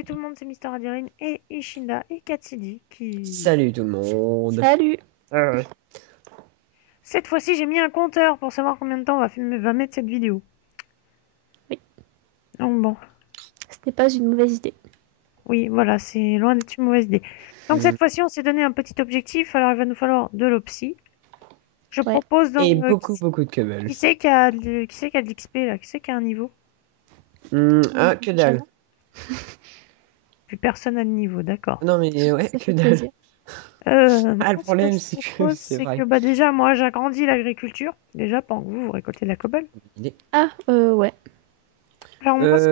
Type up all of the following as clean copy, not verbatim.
Salut tout le monde, c'est Mister Adirine et Ishinda et Katsidi qui... Salut tout le monde. Salut. Euh, Cette fois-ci, j'ai mis un compteur pour savoir combien de temps va mettre cette vidéo. Oui. Donc bon, Ce n'est pas une mauvaise idée. oui, voilà, c'est loin d'être une mauvaise idée. Donc cette fois-ci, on s'est donné un petit objectif, alors il va nous falloir de l'opsie. Je Ouais. propose donc... Et beaucoup de qui cubes. c'est qui a qui c'est qui a de l'XP là? Qui c'est qui a un niveau? Que dalle. Plus personne n'a de niveau, d'accord. Non mais ouais, Ça que fait dalle. plaisir. Ah, le Moi, ce que problème je c'est que propose, c'est c'est que vrai. bah, déjà, moi, j'agrandis l'agriculture. Déjà, pendant que vous récoltez de la cobble. Ah, ouais. Alors moi, Moi je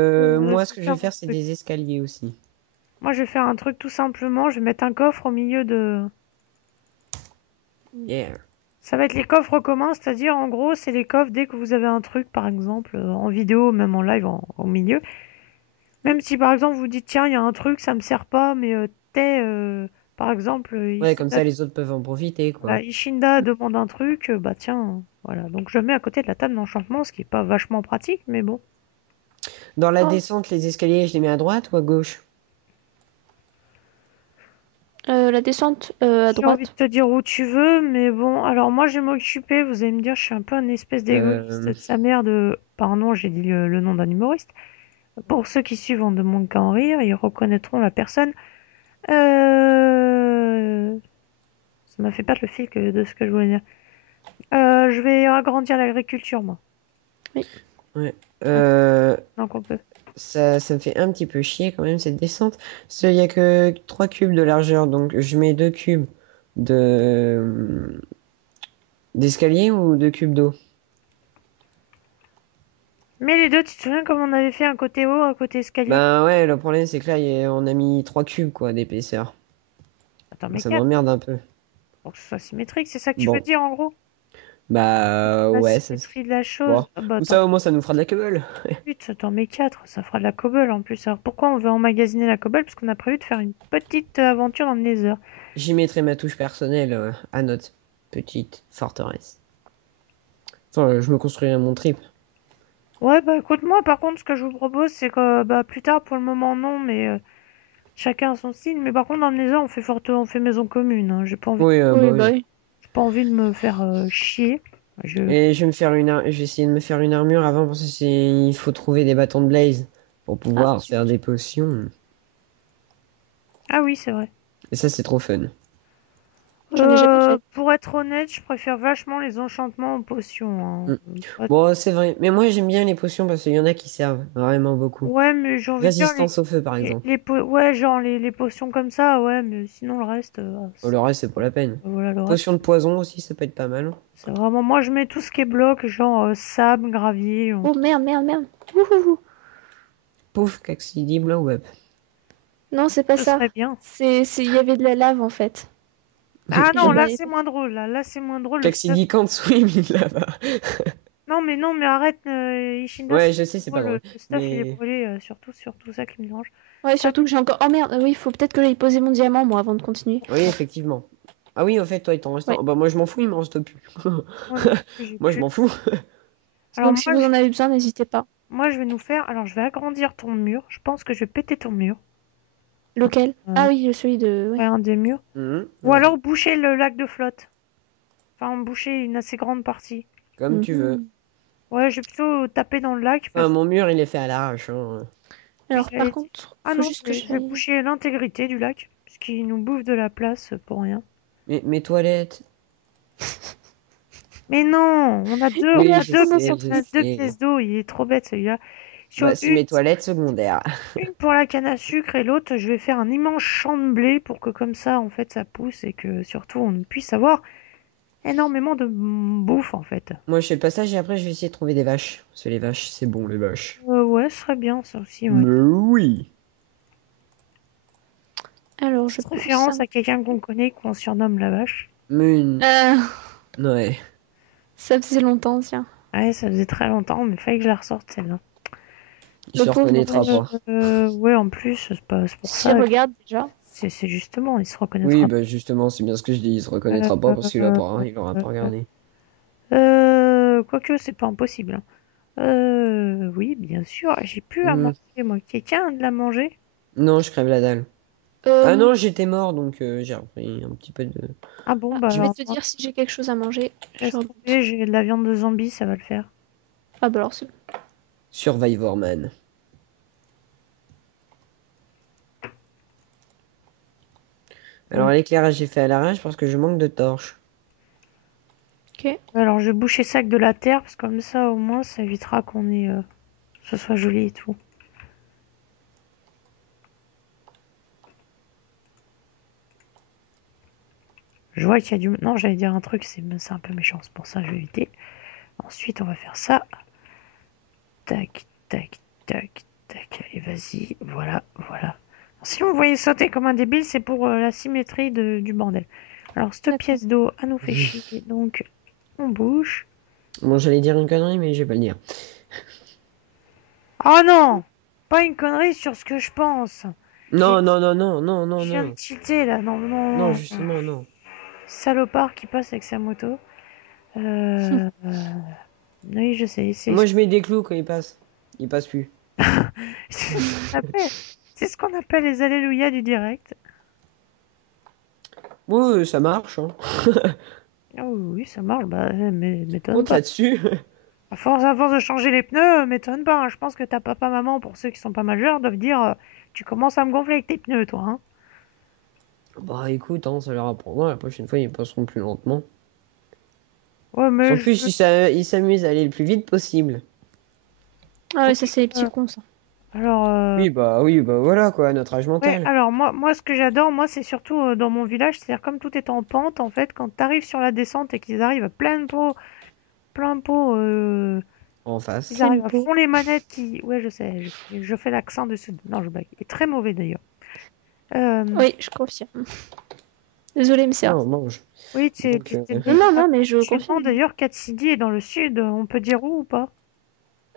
ce vais que je faire vais un faire c'est truc. des escaliers aussi. Moi, je vais faire un truc tout simplement. Je vais mettre un coffre au milieu de... Yeah. Ça va être les coffres communs, c'est-à-dire, en gros, c'est les coffres dès que vous avez un truc, par exemple, en vidéo, même en live, au milieu. Même si, par exemple, vous dites, tiens, il y a un truc, ça me sert pas, mais par exemple, Ouais, comme ça les autres peuvent en profiter voilà, quoi. Ishinda demande un truc, bah tiens, voilà. Donc, je le mets à côté de la table d'enchantement, ce qui est pas vachement pratique, mais bon. Dans la Oh. descente, les escaliers, je les mets à droite ou à gauche? La descente à J'ai envie de droite. te dire où tu veux, mais bon, alors moi je vais m'occuper, vous allez me dire, je suis un peu un espèce d'égoïste Euh, de sa mère de... Pardon, j'ai dit le nom d'un humoriste. Pour ceux qui suivent en de mon cas en rire, ils reconnaîtront la personne. Ça m'a fait perdre le fil de ce que je voulais dire. Je vais agrandir l'agriculture, moi. Oui. ouais. Donc, Euh, donc on peut. ça me fait un petit peu chier quand même cette descente. Parce qu'il y a que 3 cubes de largeur, donc je mets 2 cubes de d'escalier ou 2 cubes d'eau. Mais les deux, tu te souviens comme on avait fait un côté haut, un côté escalier? Ben ouais, le problème c'est que là on a mis 3 cubes quoi d'épaisseur. Attends, mais Ça quatre, m'emmerde un peu. pour que ce soit symétrique, c'est ça que tu veux Bon, dire en gros? bah La ouais, symétrie de la chose. bon. Ah bah Ou attends. ça au moins ça nous fera de la queue. Putain, t'en mets 4, ça fera de la cobble en plus. Alors pourquoi on veut emmagasiner la cobble? Parce qu'on a prévu de faire une petite aventure dans le Nether. J'y mettrai ma touche personnelle à notre petite forteresse. Enfin, je me construirai mon trip. Ouais, bah écoute, moi par contre, ce que je vous propose, c'est que bah plus tard, pour le moment non, mais chacun a son style. Mais par contre, dans le Nether, on fait maison commune, hein. Oui, bah Oui, bah oui. oui. J'ai pas envie de me faire chier. Je... Et je vais me faire je vais essayer de me faire une armure avant parce que il faut trouver des bâtons de blaze pour Ah, pouvoir faire zut. des potions. Ah oui, c'est vrai. Et ça, c'est trop fun. J'en ai jamais fait. Pour être honnête, je préfère vachement les enchantements aux potions, hein. Mm. Bon, c'est vrai. Mais moi, j'aime bien les potions parce qu'il y en a qui servent vraiment beaucoup. Ouais, mais j'ai envie de dire Résistance au feu, par exemple. ouais, genre les potions comme ça, ouais, mais sinon le reste, Oh, le reste, c'est pas la peine. voilà, le reste, Potion de poison aussi, ça peut être pas mal. c'est vraiment, moi je mets tout ce qui est bloc, genre sable, gravier, Oh merde, merde, merde. Ouhouhou. Pouf, Caxidy, blow up. Non, c'est pas ce ça. serait bien. Il y avait de la lave en fait. Ah Je non, là n'avais c'est pas. moins drôle, là c'est moins drôle, le stuff. Caxidy can't swim in lava. Non, mais arrête, Ishinda, Ouais, c'est je sais, c'est pas drôle, drôle. le stuff il est Mais brûlé, surtout ça qui me dérange. Ouais, Euh, surtout que j'ai encore. Oh merde, oui, il faut peut-être que j'aille poser mon diamant moi avant de continuer. oui, effectivement. Ah oui, en fait, toi, il t'en reste un. Ouais. Oh, bah, moi, je m'en fous, il m'en reste plus. ouais, moi non plus, j'ai Moi, je plus. m'en fous. Alors Donc si vous en avez besoin, n'hésitez pas. moi je vais nous faire, alors je vais agrandir ton mur, je pense que je vais péter ton mur. Lequel? Euh, Ah oui, celui de. ouais, Ouais. un des murs. Ou Vas-y, alors boucher le lac de flotte. Enfin, boucher une assez grande partie. comme tu veux. Mhm. Ouais, j'ai plutôt tapé dans le lac Enfin, parce que mon mur, il est fait à l'arrache, hein. Alors par j'allais dire... contre, Ah faut non, juste que je vais j'aille. boucher l'intégrité du lac, puisqu'il nous bouffe de la place pour rien. Mais mes toilettes. Mais non, Il Oui, a je tout dans sais, son je on a deux sais. pièces d'eau, il est trop bête celui-là. Bah, Sur c'est mes toilettes secondaires. une pour la canne à sucre et l'autre, je vais faire un immense champ de blé pour que comme ça, en fait, ça pousse et que surtout on puisse avoir énormément de bouffe, en fait. Moi, je fais le passage et après, je vais essayer de trouver des vaches. Parce que les vaches, c'est bon, les vaches. Ouais, ce serait bien ça aussi, ouais. Mais oui. Alors je Petite pense. référence à quelqu'un qu'on connaît, qu'on surnomme la vache. Mais une... Euh, Ouais. Ça faisait longtemps, tiens. Ouais, ça faisait très longtemps, mais fallait que je la ressorte celle-là. Il Le se pauvre reconnaîtra vache. pas. Ouais, en plus, c'est pour S'il ça. regarde déjà. C'est justement, il se Oui, reconnaîtra. bah justement, c'est bien ce que je dis. Il se Euh, reconnaîtra pas parce qu'il a euh, pas, il aura pas regardé. Quoique, c'est pas impossible, hein. Oui, bien sûr, j'ai pu à Hmm. manger, moi. Quelqu'un a de la manger? Non, je crève la dalle. Ah Euh, non, j'étais mort, donc j'ai repris un petit peu de... Ah bon, bah je vais alors, te moi, dire si j'ai quelque chose à manger. laisse Sur... tomber, j'ai de la viande de zombie, ça va le faire. Ah bah alors c'est... Survivor Man. Alors Bon. l'éclairage, j'ai fait à l'arrache parce que je manque de torches. Ok. Alors, je vais boucher ça avec de la terre, parce que comme ça, au moins, ça évitera qu'on ait, que ce soit joli et tout. Je vois qu'il y a du... Non, j'allais dire un truc, c'est un peu méchant, c'est pour ça que je vais éviter. Ensuite, on va faire ça. Tac, tac, tac, tac. Allez, vas-y. Voilà, voilà. Si vous voyez sauter comme un débile, c'est pour la symétrie du bordel. Alors, cette D'accord. pièce d'eau, elle nous fait chier. Donc, on bouge. Bon, j'allais dire une connerie, mais je vais pas le dire. Oh non! Pas une connerie sur ce que je pense. Non, J'ai- non, non, non, non, non, Je viens de non. tilter là. Non, Non, non, non. justement, non. Salopard qui passe avec sa moto. Oui, je sais. Moi, je mets des clous quand il passe. Il passe plus. C'est ce qu'on appelle, c'est ce qu'on appelle les alléluia du direct. Oui, ça marche, hein. Ah oui, oui, ça marche, bah, mais m'étonne Compte pas. là-dessus. À force de changer les pneus, m'étonne pas, hein. Je pense que ta papa-maman, pour ceux qui sont pas majeurs, doivent dire tu commences à me gonfler avec tes pneus, toi. Hein. Bah écoute, hein, ça leur apprendra. La prochaine fois, ils passeront plus lentement. Ouais, mais En plus, ils s'amusent à aller le plus vite possible. Ah ouais, oui, ça c'est les petits euh, cons ça. alors, Oui, bah voilà, quoi, notre âge ouais, mental. alors moi, ce que j'adore, moi, c'est surtout dans mon village, c'est-à-dire comme tout est en pente, en fait, quand t'arrives sur la descente et qu'ils arrivent à plein pot, En face. ils arrivent à Tempo. fond les manettes qui... Ouais, je sais, je fais l'accent de ce... Non, je blague. Il est très mauvais, d'ailleurs. Oui, je confirme. Désolée, Ah, monsieur. on mange. Oui, Donc, Non, non, non, mais je actuellement, confirme. d'ailleurs, Cat City est dans le sud. On peut dire où ou pas?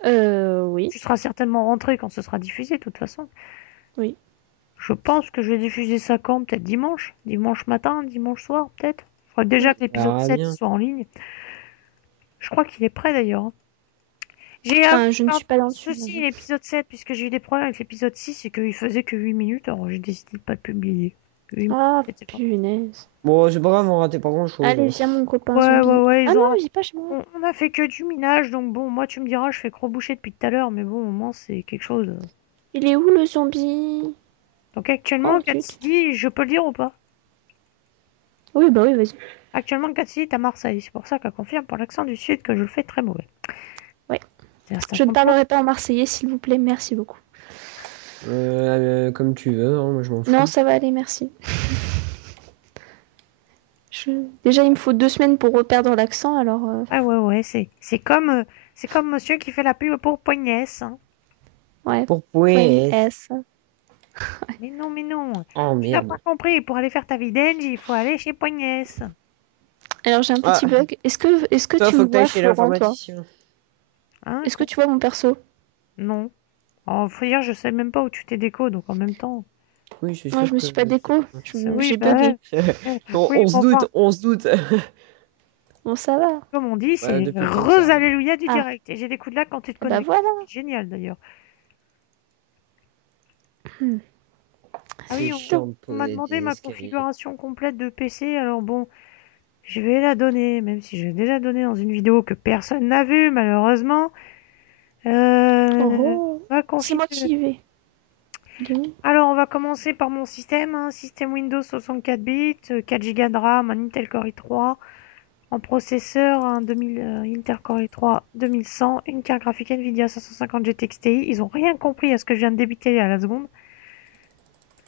Oui, Tu seras certainement rentré quand ce sera diffusé, de toute façon. oui. Je pense que je vais diffuser ça quand? Peut-être dimanche? Dimanche matin? Dimanche soir, peut-être? Il faudrait déjà Oui. que l'épisode ah 7 bien. soit en ligne. Je crois qu'il est prêt, d'ailleurs. Hein. J'ai Enfin, je ne un suis pas dans le sud. souci, l'épisode 7, puisque j'ai eu des problèmes avec l'épisode 6, c'est qu'il faisait que 8 minutes, alors j'ai décidé de pas le publier. 8 minutes, Ah, c'est pas... punaise. Bon, c'est pas grave, on ratait pas grand-chose, Allez, hein. viens, mon copain Ouais, zombie. ouais, Ah ils non, ont... vis pas chez moi. On a fait que du minage, donc bon, moi tu me diras, je fais gros boucher depuis tout à l'heure, mais bon, au moins c'est quelque chose. Il est où le zombie? Donc actuellement, Oh, zut. Cassidy, je peux le dire ou pas? Oui, bah oui, vas-y. Actuellement, Cassidy est à Marseille, c'est pour ça qu'elle confirme pour l'accent du sud que je le fais très mauvais. Ouais. C'est un Je ne compliment. parlerai pas en marseillais, s'il vous plaît. Merci beaucoup. Comme tu veux, hein, moi je m'en Non, fous. ça va aller, merci. Déjà, il me faut 2 semaines pour reperdre l'accent, alors... Ah ouais, ouais, c'est comme monsieur qui fait la pub pour Poignès. Hein. Ouais, Pour point Pouet. S. Mais non, Oh tu n'as pas merde. compris, pour aller faire ta vidange, il faut aller chez Poignès. Alors, j'ai un Ah, petit bug. Est-ce que toi, tu faut me que t'ailles vois, chez Florent, toi? l'informaticien. Hein? Est-ce que tu vois mon perso? Non. Oh, faut dire, je sais même pas où tu t'es déco, donc en même temps. Oui, c'est Moi, je sûr me que... suis pas déco. Oui, J'ai bah, bugué. oui, On se bon, doute, enfin, on se doute. Bon, ça va. comme on dit, c'est Ouais, les depuis le temps que ça re arrive. alléluia du Ah, direct. Et j'ai des coups de là quand tu te bah connectes. voilà. C'est génial d'ailleurs. Hmm. Ah C'est oui, chiant de on m'a poser demandé des ma escaliers. configuration complète de PC. Alors bon, je vais la donner, même si je l'ai déjà donnée dans une vidéo que personne n'a vue, malheureusement. Oh, Euh, oh. ma C'est moi config- qui y vais. Il est où? Alors, on va commencer par mon système. Hein, système Windows 64 bits, 4 Go de RAM, un Intel Core i3, en processeur, un 2000, Intel Core i3 2100, une carte graphique Nvidia 550 GTX Ti. Ils ont rien compris à ce que je viens de débiter à la seconde.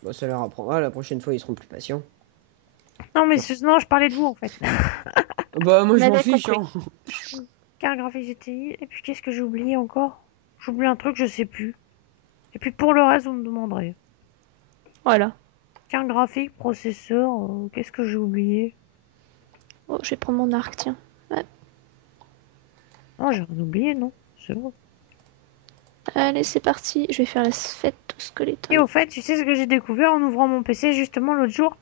Bah, ça leur apprendra, la prochaine fois ils seront plus patients. Non, mais non, je parlais de vous en fait. Bah, moi On je m'en avait fiche, compris. hein. Carte graphique GTI. Et puis, qu'est-ce que j'ai oublié encore? J'ai oublié un truc, je sais plus. Et puis, pour le reste, vous me demanderez. Voilà. Carte graphique, processeur, qu'est-ce que j'ai oublié? Oh, je vais prendre mon arc, tiens. Ouais. Non, j'ai rien oublié, non? C'est bon. Allez, c'est parti. Je vais faire la fête au Et squeletton. au fait, tu sais ce que j'ai découvert en ouvrant mon PC justement l'autre jour?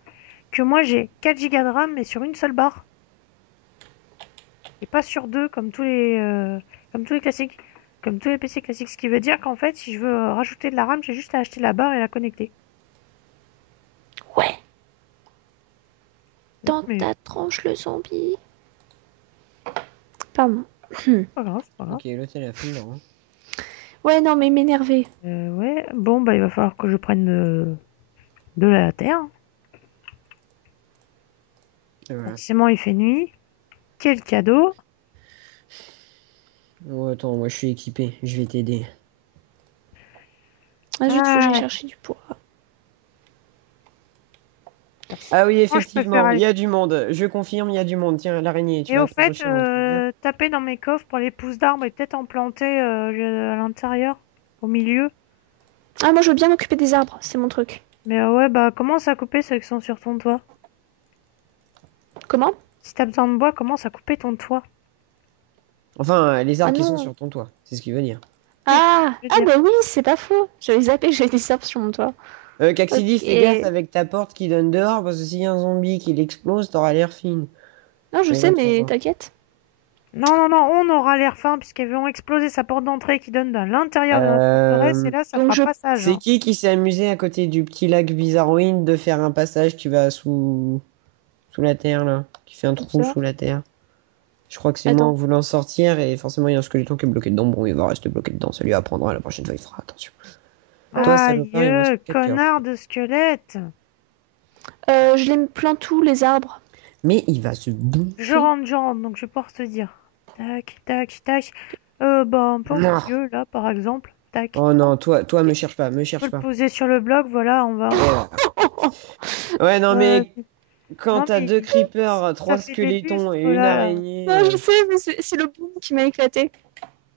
Que moi, j'ai 4 Go de RAM, mais sur une seule barre. Et pas sur deux, comme tous les classiques. Comme tous les PC classiques. Ce qui veut dire qu'en fait, si je veux rajouter de la RAM, j'ai juste à acheter la barre et la connecter. dans mais ta tronche, le zombie. Pardon. c'est pas grave, c'est pas grave. Ok, l'autre elle a fait non. Ouais, non, mais m'énerver. Ouais, bon, bah, il va falloir que je prenne de la terre. Et voilà. Forcément, il fait nuit. Quel cadeau. Oh, attends, moi je suis équipé, je vais t'aider. Ah, zut, faut que j'aille Ah, chercher du bois. Ah oui, moi, je préfère effectivement, il aller. y a du monde. Je confirme, il y a du monde. Tiens, l'araignée, tu Et vas au te fait, raccrocher à mon truc vert. taper dans mes coffres pour les pousses d'arbres et peut-être en planter à l'intérieur, au milieu. Ah, moi, je veux bien m'occuper des arbres, c'est mon truc. Mais ouais, bah, commence à couper ceux qui sont sur ton toit. Comment? Si t'as besoin de bois, commence à couper ton toit. Enfin, les Ah arbres qui sont non. sur ton toit, c'est ce qu'il veut dire. Oui, c'est ce que Ah, je veux ah dire. bah oui, c'est pas faux. J'avais zappé que j'avais des arbres sur mon toit. Caxidi, Ok. fais gaffe avec ta porte qui donne dehors, parce que s'il y a un zombie qui l'explose, t'auras l'air fine. Non, je Mais sais, là, tu vas mais voir. t'inquiète. Non, non, non, on aura l'air fin puisqu'elles vont exploser sa porte d'entrée qui donne dans l'intérieur de notre forteresse et Euh, là, ça Donc fera je... passage. C'est Hein. qui s'est amusé à côté du petit lac bizarroïde de faire un passage qui va sous la terre, là? Qui fait un Comme trou ça. sous la terre? Je crois que c'est moi en Attends. voulant sortir et forcément il y a un squeletton qui est bloqué dedans. Bon, il va rester bloqué dedans. Ça lui apprendra la prochaine fois, il fera attention. Toi, salopard, il me reste Aïe, 4 cœurs. connard de squelette. Je les plante où, les arbres? Mais il va se bouffer. Je rentre, donc je vais pouvoir te dire. Tac, tac, tac. Bah, un peu au Non. milieu, là, par exemple. Tac. Oh non, toi, me cherche pas, me Je peux cherche le pas. poser sur le bloc, voilà, on va. Et voilà. Ouais, non, Euh, mais quand non, t'as mais 2 creepers, ça 3 fait des squelettons et lustres, une là. araignée. Non, je sais, mais c'est le boom qui m'a éclaté.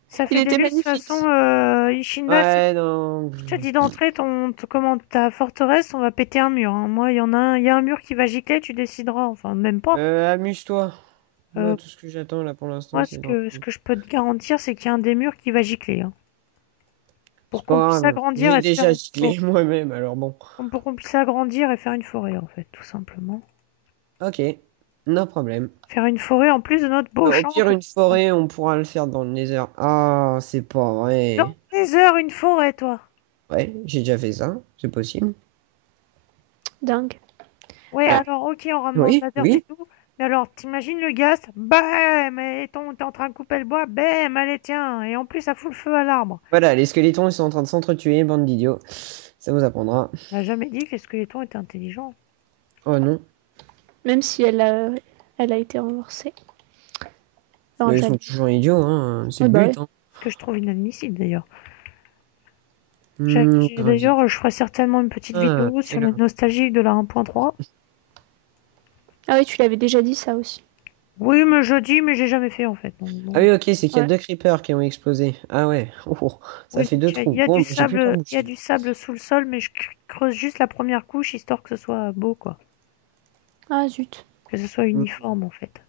Ça Il fait des était lustres, de toute magnifique. façon, Ishinda, si Ouais, non. je te dis d'entrer comment ta forteresse, on va péter un mur. Hein. Moi, il y a un mur qui va gicler, tu décideras. Enfin, même pas. Amuse-toi. Moi, Euh, tout ce que j'attends là pour l'instant, moi, c'est ce dormir. que je peux te garantir, c'est qu'il y a un des murs qui va gicler. Hein. Pour C'est qu'on pas puisse grave. agrandir J'ai et se faire déjà une giclé moi-même, alors bon. pour qu'on puisse agrandir et faire une forêt, en fait, tout simplement. Ok, no problème. Faire une forêt en plus de notre beau Au champ. pire, une forêt, on pourra le faire dans le Nether. Ah, c'est pas Dans vrai. les heures, une forêt, toi. Ouais, j'ai déjà fait ça, c'est possible. Dingue. Ouais, Euh, alors, ok, on ramasse oui, la dirt et oui. tout. Mais alors, t'imagines le gaz, bam, et t'es en train de couper le bois, bam, allez, tiens. Et en plus, ça fout le feu à l'arbre. Voilà, les squelettons, ils sont en train de s'entretuer, bande d'idiots. Ça vous apprendra. On n'a jamais dit que les squelettons étaient intelligents. Oh non, Même si elle a été renversée. Non, mais ils sont jamais. toujours idiots, hein. C'est Ouais, le bah but, ouais. hein. Que je trouve inadmissible, d'ailleurs. Vas-y. D'ailleurs, je ferai certainement une petite Ah, vidéo sur le d'accord. nostalgique de la 1.3. Ah oui, tu l'avais déjà dit ça aussi. Oui, mais je dis, mais j'ai jamais fait, en fait. Donc, Ah bon. oui, ok, c'est qu'il y a Ouais. 2 creepers qui ont explosé. Ah ouais, oh, ça Oui, fait deux il trous. y a Bon, du bah, j'ai plus qu'à sable, il y a boucher. du sable sous le sol, mais je creuse juste la première couche, histoire que ce soit beau, quoi. Ah zut. Que ce soit Hmm. uniforme, en fait.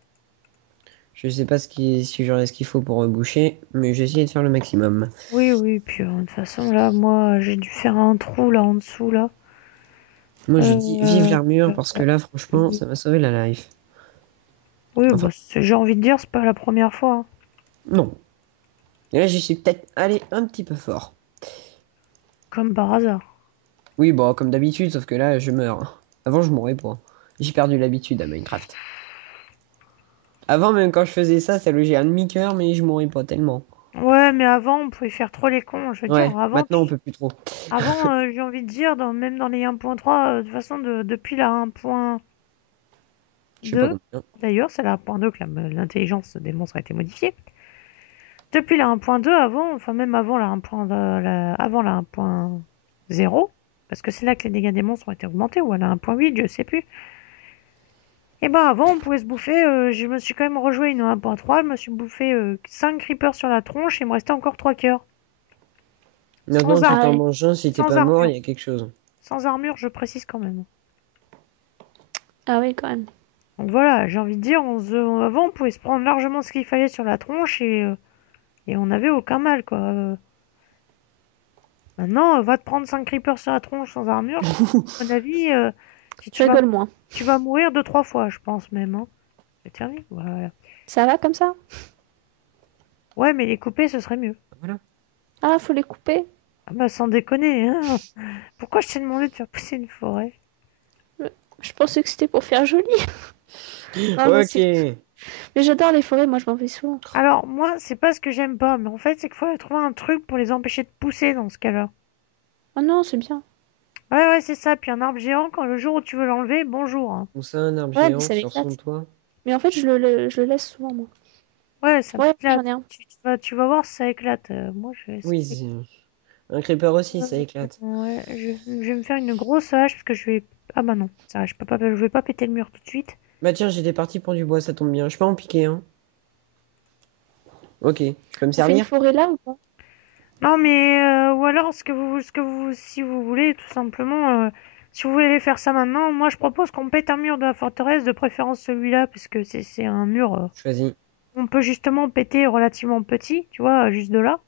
Je sais pas si j'aurai ce qu'il faut pour reboucher, mais j'ai essayé de faire le maximum. Oui, oui, puis de toute façon, là, moi, j'ai dû faire un trou, là, en dessous, là. Moi, je dis vive Euh, l'armure parce que là, franchement, ça m'a sauvé la life. Oui, bah, Enfin, j'ai envie de dire, c'est pas la première fois. Hein. non. Et là, j'y suis peut-être allé un petit peu fort. Comme par hasard. Oui, bon, comme d'habitude, sauf que là, je meurs. Avant, je mourrais pas. J'ai perdu l'habitude à Minecraft. Avant, même quand je faisais ça, ça logeait un demi-cœur, mais je mourrais pas tellement. Ouais, mais avant, on pouvait faire trop les cons. Je veux dire, Ouais, maintenant, on peut plus trop. j'ai envie de dire, même dans les 1.3, de toute façon, depuis la 1.2, Je sais pas combien. d'ailleurs, c'est la 1.2 que l'intelligence des monstres a été modifiée. Depuis la 1.2, avant, enfin même avant la 1.0, parce que c'est là que les dégâts des monstres ont été augmentés, ou à la 1.8, je sais plus. Et ben avant, on pouvait se bouffer, je me suis quand même rejoué une 1.3, je me suis bouffé 5 creepers sur la tronche, et il me restait encore 3 cœurs. Maintenant, Sans, tu ar- Ah t'en oui. manges un, si t'es sans pas mort, il armure. y a quelque chose. Sans armure, je précise quand même. Ah oui, quand même. Donc voilà, j'ai envie de dire, avant, on pouvait se prendre largement ce qu'il fallait sur la tronche, et on n'avait aucun mal, quoi. Maintenant, va te prendre 5 creepers sur la tronche sans armure, à mon avis, tu, Je tu vas, rigole moins. tu vas mourir 2-3 fois, je pense même. Hein. C'est terminé, voilà. Ça va comme ça? Ouais, mais les couper, ce serait mieux. Voilà. Ah, faut les couper. Ah bah sans déconner, hein. Pourquoi je t'ai demandé de faire pousser une forêt? Je pensais que c'était pour faire joli. Non, non, Ok. mais j'adore les forêts, moi je m'en vais souvent. Alors, moi, c'est pas ce que j'aime pas, mais en fait, c'est qu'il faudrait trouver un truc pour les empêcher de pousser dans ce cas-là. Oh non, c'est bien. Ouais, ouais, c'est ça. Puis un arbre géant, quand le jour où tu veux l'enlever, bonjour, hein. Où ça, un arbre Ouais, mais géant ça sur son m'éclate. toit? Mais en fait, je le laisse souvent, moi. Ouais, ça Ouais, m'éclate. j'en ai un. Tu vas voir, ça éclate. Moi, Oui, un creeper aussi, ça éclate. Ouais, je vais me faire une grosse hache parce que je vais. Ah bah non, ça, je vais pas péter le mur tout de suite. Bah tiens, j'étais parti pour du bois, ça tombe bien. Je peux en piquer, hein. Ok, je peux me On fait une servir? forêt là ou pas? Non, mais ou alors si vous voulez, tout simplement, si vous voulez faire ça maintenant, moi je propose qu'on pète un mur de la forteresse, de préférence celui-là, puisque c'est un mur. Choisis. On peut justement péter relativement petit, tu vois, juste de là.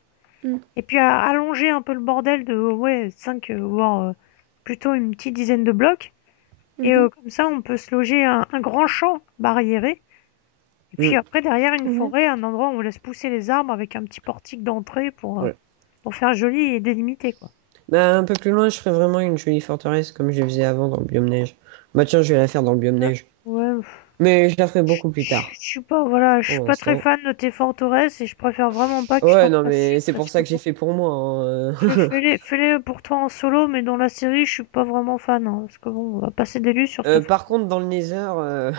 Hmm. Et puis allonger un peu le bordel de ouais 5 voire plutôt une petite dizaine de blocs. Et Mhm. comme ça, on peut se loger un grand champ barriéré. Et puis Hmm, après, derrière une Mhm. forêt, un endroit où on laisse pousser les arbres avec un petit portique d'entrée ouais. pour faire joli et délimité, quoi. Bah un peu plus loin, je ferais vraiment une jolie forteresse comme je le faisais avant dans le biome neige. Bah tiens, je vais la faire dans le biome Ouais, neige. ouais, Mais je la ferai beaucoup plus tard. je suis pas, voilà, je suis Pour pas très l'instant. fan de tes forteresses et je préfère vraiment pas que tu Ouais, t'en non, fasses une mais c'est pour parce ça que que j'ai bon, fait pour moi, hein. fais-les pour toi en solo, mais dans la série, je suis pas vraiment fan, hein, parce que bon, on va passer des luttes sur cette. Par contre, dans le Nether,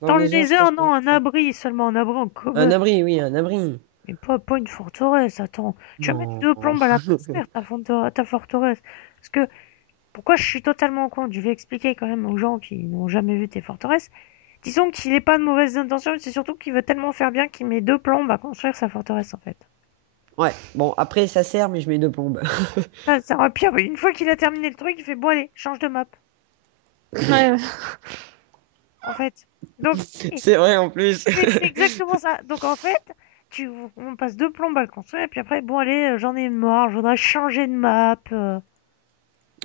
dans Dans le le Nether, je pense Nether, que non, un abri, seulement un abri en un cobble. abri, oui, un abri. Mais pas une forteresse, attends. Tu vas mettre Non. deux plombes à la construire, ta forteresse. Parce que, pourquoi je suis totalement con, je vais expliquer quand même aux gens qui n'ont jamais vu tes forteresses. Disons qu'il n'est pas de mauvaises intentions, mais c'est surtout qu'il veut tellement faire bien qu'il met deux plombes à construire sa forteresse, en fait. Ouais, bon, après, ça sert, mais je mets deux plombes. Ça aurait pire, oui. Une fois qu'il a terminé le truc, il fait, bon allez, change de map, Ouais, ouais. en fait. Donc, C'est vrai, en plus. c'est exactement ça. Donc, en fait, on passe deux plombes à le construire, et puis après, bon allez, j'en ai marre, je voudrais changer de map.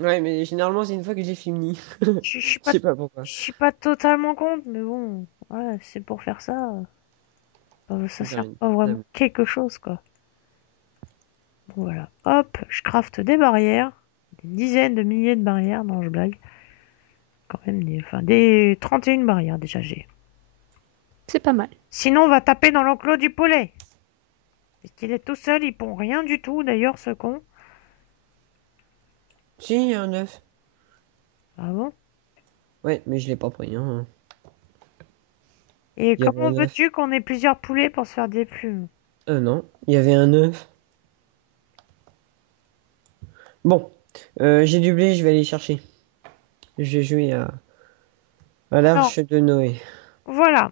Ouais, mais généralement, c'est une fois que j'ai fini. Je suis Je pas, sais pas pourquoi. je suis pas totalement contre, mais bon, ouais, c'est pour faire ça. Ça Dans sert une pas vraiment table. à quelque chose, quoi. Bon, voilà. Hop, je crafte des barrières. Des dizaines de milliers de barrières. Non, je blague. Quand même, des 31 barrières, déjà, j'ai. C'est pas mal. Sinon, on va taper dans l'enclos du poulet. Parce qu'il est tout seul, il pond rien du tout, d'ailleurs, ce con. Si, il y a un œuf. Ah bon? Ouais, mais je l'ai pas pris, hein. Et Il y avait comment un œuf. veux-tu qu'on ait plusieurs poulets pour se faire des plumes? Non, il y avait un œuf. Bon, j'ai du blé, je vais aller chercher. Je vais jouer à Alors, l'arche de Noé. voilà.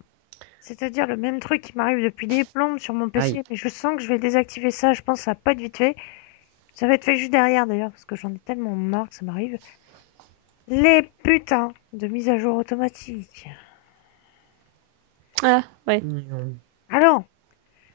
C'est-à-dire le même truc qui m'arrive depuis des plombes sur mon Aïe. PC, mais je sens que je vais désactiver ça. Je pense que ça va pas être vite fait. Ça va être fait juste derrière d'ailleurs, parce que j'en ai tellement marre que ça m'arrive. Les putains de mise à jour automatique. Ah, ouais. Alors,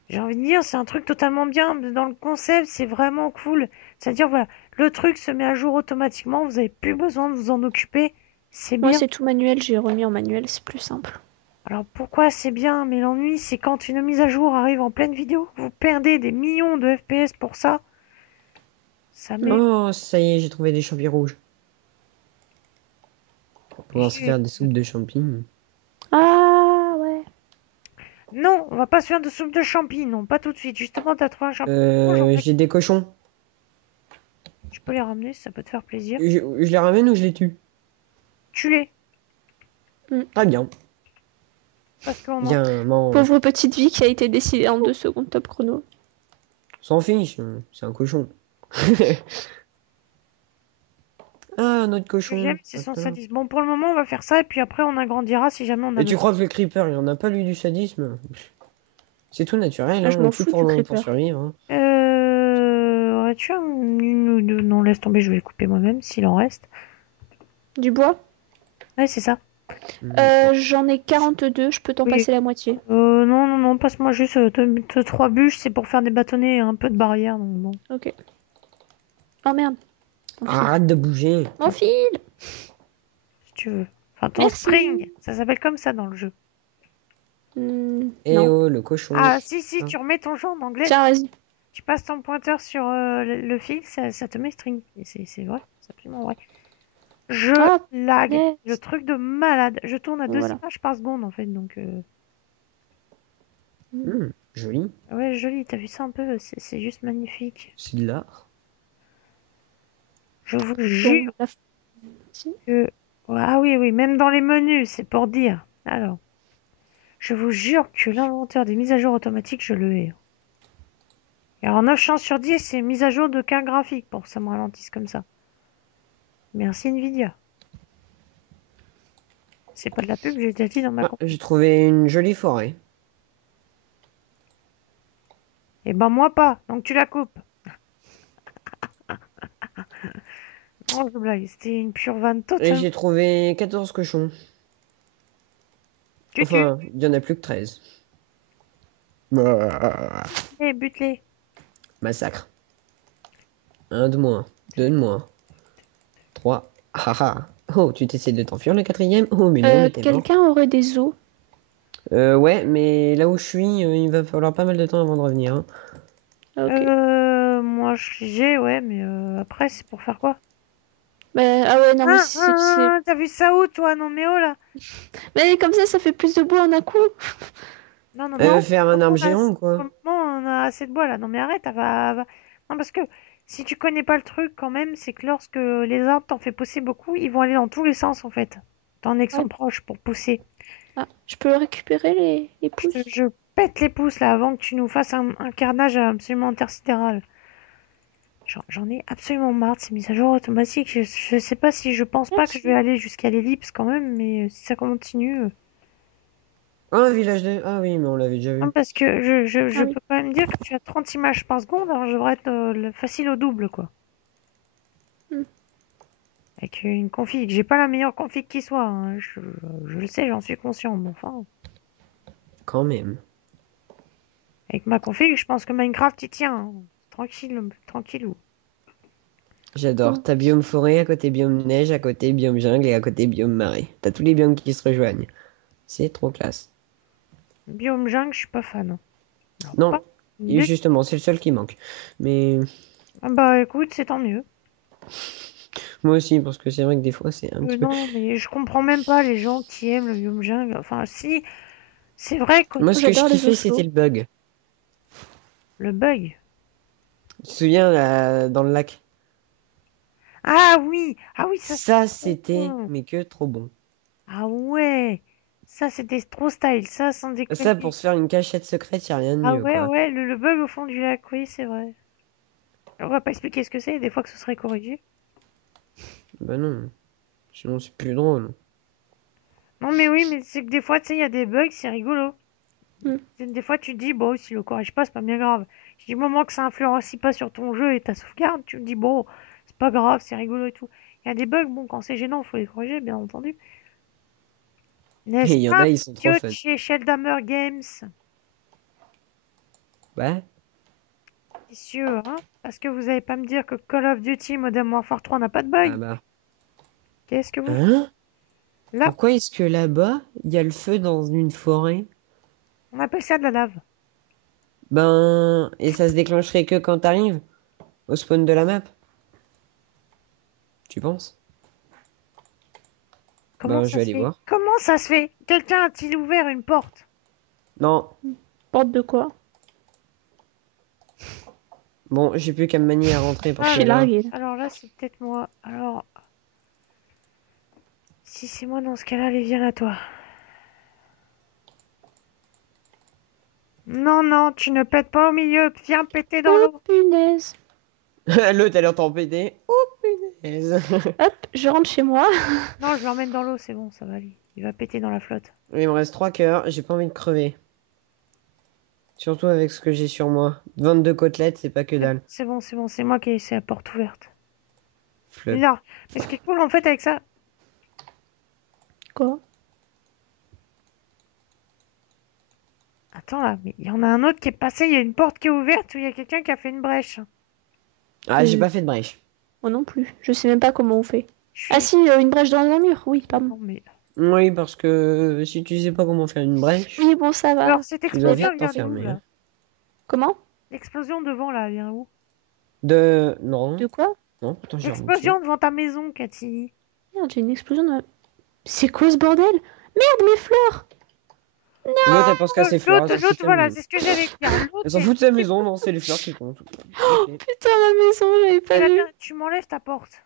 j'ai envie de dire, c'est un truc totalement bien. Dans le concept, c'est vraiment cool. C'est-à-dire, voilà, le truc se met à jour automatiquement, vous avez plus besoin de vous en occuper. C'est Moi, bien. c'est tout manuel, j'ai remis en manuel, c'est plus simple. Alors pourquoi c'est bien, mais l'ennui, c'est quand une mise à jour arrive en pleine vidéo, vous perdez des millions de FPS pour ça. Ça met. Oh, ça y est, j'ai trouvé des champignons rouges. Pour pouvoir se faire des soupes de champignons. Ah, ouais. Non, on va pas se faire de soupe de champignons, pas tout de suite. Justement, t'as trouvé un champignon rouge, en fait. J'ai des cochons. Tu peux les ramener, ça peut te faire plaisir. Je les ramène ou je les tue? Tue-les, Très bien. parce qu'on en... Bien, mange. Pauvre petite vie qui a été décidée en 2 secondes top chrono. S'en fiche, c'est un cochon. Ah, notre Ce que j'aime, cochon. c'est son Attends. sadisme. Bon, pour le moment, on va faire ça, et puis après, on agrandira si jamais on a Et tu besoin. crois que le creeper, il en a pas lui du sadisme? C'est tout naturel, Ah, hein, je on m'en tue fous du pour creeper. survivre. Hein. Aurais-tu une ou deux... Non, laisse tomber, je vais les couper moi-même, s'il en reste. Du bois? Ouais, c'est ça. J'en ai 42, je peux t'en Oui. passer la moitié. Non, non, non, passe-moi juste trois bûches, c'est pour faire des bâtonnets et un peu de barrière, donc bon. Ok. Oh merde. Mon fil. Arrête de bouger. Mon fil. Si tu veux. Enfin, ton Merci. string, ça s'appelle comme ça dans le jeu. Eh Non. oh, le cochon. Ah, si, Ah. tu remets ton jeu en anglais, Tiens, vas-y. tu passes ton pointeur sur le fil, ça te met string. Et c'est vrai, c'est absolument vrai. Je Ah, lag. punaise. Le truc de malade. Je tourne à Bon, 2 voilà. images par seconde en fait, donc Joli. ouais, joli. T'as vu ça un peu? C'est juste magnifique. C'est de l'art. Je vous Bon, jure si. que ah oui, oui, même dans les menus, c'est pour dire. Alors, je vous jure que l'inventeur des mises à jour automatiques, je le hais. Et alors 9 chances sur 10, c'est mise à jour de qu'un graphique pour que ça me ralentisse comme ça. Merci Nvidia. C'est pas de la pub, j'ai déjà dit dans ma Ah, config. j'ai trouvé une jolie forêt. Et ben moi pas, donc tu la coupes. Non, je blague, c'était une pure vanne Et totale. j'ai trouvé 14 cochons. Tu tues, Enfin, il y en a plus que 13. Bah, et bute-les. massacre. Un de moins. Deux de moins. Trois. Ah ah. Oh, tu t'essaies de t'enfuir le quatrième? Oh, mais non, mais t'es mort. Quelqu'un aurait des os. Ouais, mais là où je suis, il va falloir pas mal de temps avant de revenir, hein. Ah, ok. Moi j'ai, ouais, mais après c'est pour faire quoi? Ah ouais, non, mais T'as vu ça où toi? Non mais oh là! Mais comme ça fait plus de bois en un coup. Non, non, mais Elle veut Non? faire un arbre géant ou quoi? comment on a assez de bois là? Non mais arrête, non parce que si tu connais pas le truc quand même, c'est que lorsque les arbres t'en fais pousser beaucoup, ils vont aller dans tous les sens en fait. T'en es que Ouais. sont proches pour pousser. Ah, je peux récupérer les pouces? Je pète les pouces là avant que tu nous fasses un carnage absolument intersidéral. J'en ai absolument marre de ces mises à jour automatiques. Je sais pas si je pense pas que je vais Merci. aller jusqu'à l'ellipse quand même, mais si ça continue. Ah, un village de... Ah oui, mais on l'avait déjà vu. Non, parce que je Ah oui. peux quand même dire que tu as 30 images par seconde, alors je devrais être facile au double quoi. Hmm. Avec une config. J'ai pas la meilleure config qui soit, hein. Je le sais, j'en suis conscient, mais enfin. Quand même. Avec ma config, je pense que Minecraft il tient, hein. Tranquille, tranquillou. J'adore. Bon. T'as biome forêt, à côté biome neige, à côté biome jungle et à côté biome marée. T'as tous les biomes qui se rejoignent. C'est trop classe. Biome jungle, je suis pas fan, hein. Alors, Non, pas et du- justement, c'est le seul qui manque. Mais Ah bah écoute, c'est tant mieux. moi aussi, parce que c'est vrai que des fois, c'est un petit peu... Non, mais je comprends même pas les gens qui aiment le biome jungle. Enfin, si, c'est vrai que Moi, ce que je J'adore les kiffais, c'était ossos. le bug. le bug. Tu te souviens, dans le lac? Ah oui, ça c'est Ça, trop c'était, bon. mais que trop bon. Ah ouais, ça c'était trop style, ça sans Ça, pour déconner. se faire une cachette secrète, y a rien de Ah mieux, ouais, quoi. ouais, le bug au fond du lac, oui, c'est vrai. On va pas expliquer ce que c'est, des fois que ce serait corrigé. Bah non, sinon c'est plus drôle. Non mais oui, mais c'est que des fois, tu sais, il y a des bugs, c'est rigolo. Hmm. Des fois, tu te dis, bon, si le corrige pas, c'est pas bien grave. Du moment que ça influence pas sur ton jeu et ta sauvegarde, tu te dis, bon, c'est pas grave, c'est rigolo et tout. Il y a des bugs, bon, quand c'est gênant, faut les corriger, bien entendu. Et N'est-ce il y en pas, a, ils sont trop monsieur de fun. chez Sheldhammer Games? Ouais. C'est sûr, hein? Parce que vous allez pas me dire que Call of Duty Modern Warfare 3 n'a pas de Ah bug. bah. Qu'est-ce que vous faites Hein? là? Pourquoi est-ce que là-bas, il y a le feu dans une forêt? On appelle ça de la lave. Ben, et ça se déclencherait que quand t'arrives au spawn de la map, tu penses? Comment Ben, je ça vais se aller fait? voir. Comment ça se fait? Quelqu'un a-t-il ouvert une porte? Non. Porte de quoi? Bon, j'ai plus qu'à me manier à rentrer Je parce que suis Alors, là... larguée, là. alors là, c'est peut-être moi. Alors, si c'est moi dans ce cas-là, allez, viens là, toi. Non, non, tu ne pètes pas au milieu. Viens péter dans Oh, l'eau. punaise. L'autre, elle entend péter. Oh, punaise. Hop, je rentre chez moi. Non, je l'emmène dans l'eau, c'est bon, ça va aller. Il va péter dans la flotte. Il me reste 3 cœurs, j'ai pas envie de crever. Surtout avec ce que j'ai sur moi. 22 côtelettes, c'est pas que dalle. C'est bon, c'est bon, c'est moi qui ai laissé la porte ouverte. Flop. Là. Mais ce qui est cool en fait avec ça, Quoi? attends là, mais il y en a un autre qui est passé, il y a une porte qui est ouverte où il y a quelqu'un qui a fait une brèche. Ah, j'ai pas fait de brèche. Moi non plus. Je sais même pas comment on fait. Je Ah suis... si, une brèche dans un mur. Oui, pardon. Non, mais... Oui, parce que si tu sais pas comment faire une brèche, Oui, bon, ça va. Alors cette tu dois explosion vite vient d'où t'enfermer, là? hein. Comment? L'explosion devant là, elle vient où? De... Non. De quoi? Non, attends, j'ai remonté. L'explosion devant ta maison, Cathy. Merde, j'ai une explosion de... C'est quoi ce bordel? Merde, mes fleurs! L'autre, elle pense qu'à ses fleurs, elle s'en fout L'autre, de ta voilà, maison. c'est ce que j'allais dire. L'autre, Elle s'en fout de sa maison, non, c'est les fleurs qui comptent. Ok. Putain, ma maison, j'avais pas vu. tu m'enlèves ta porte.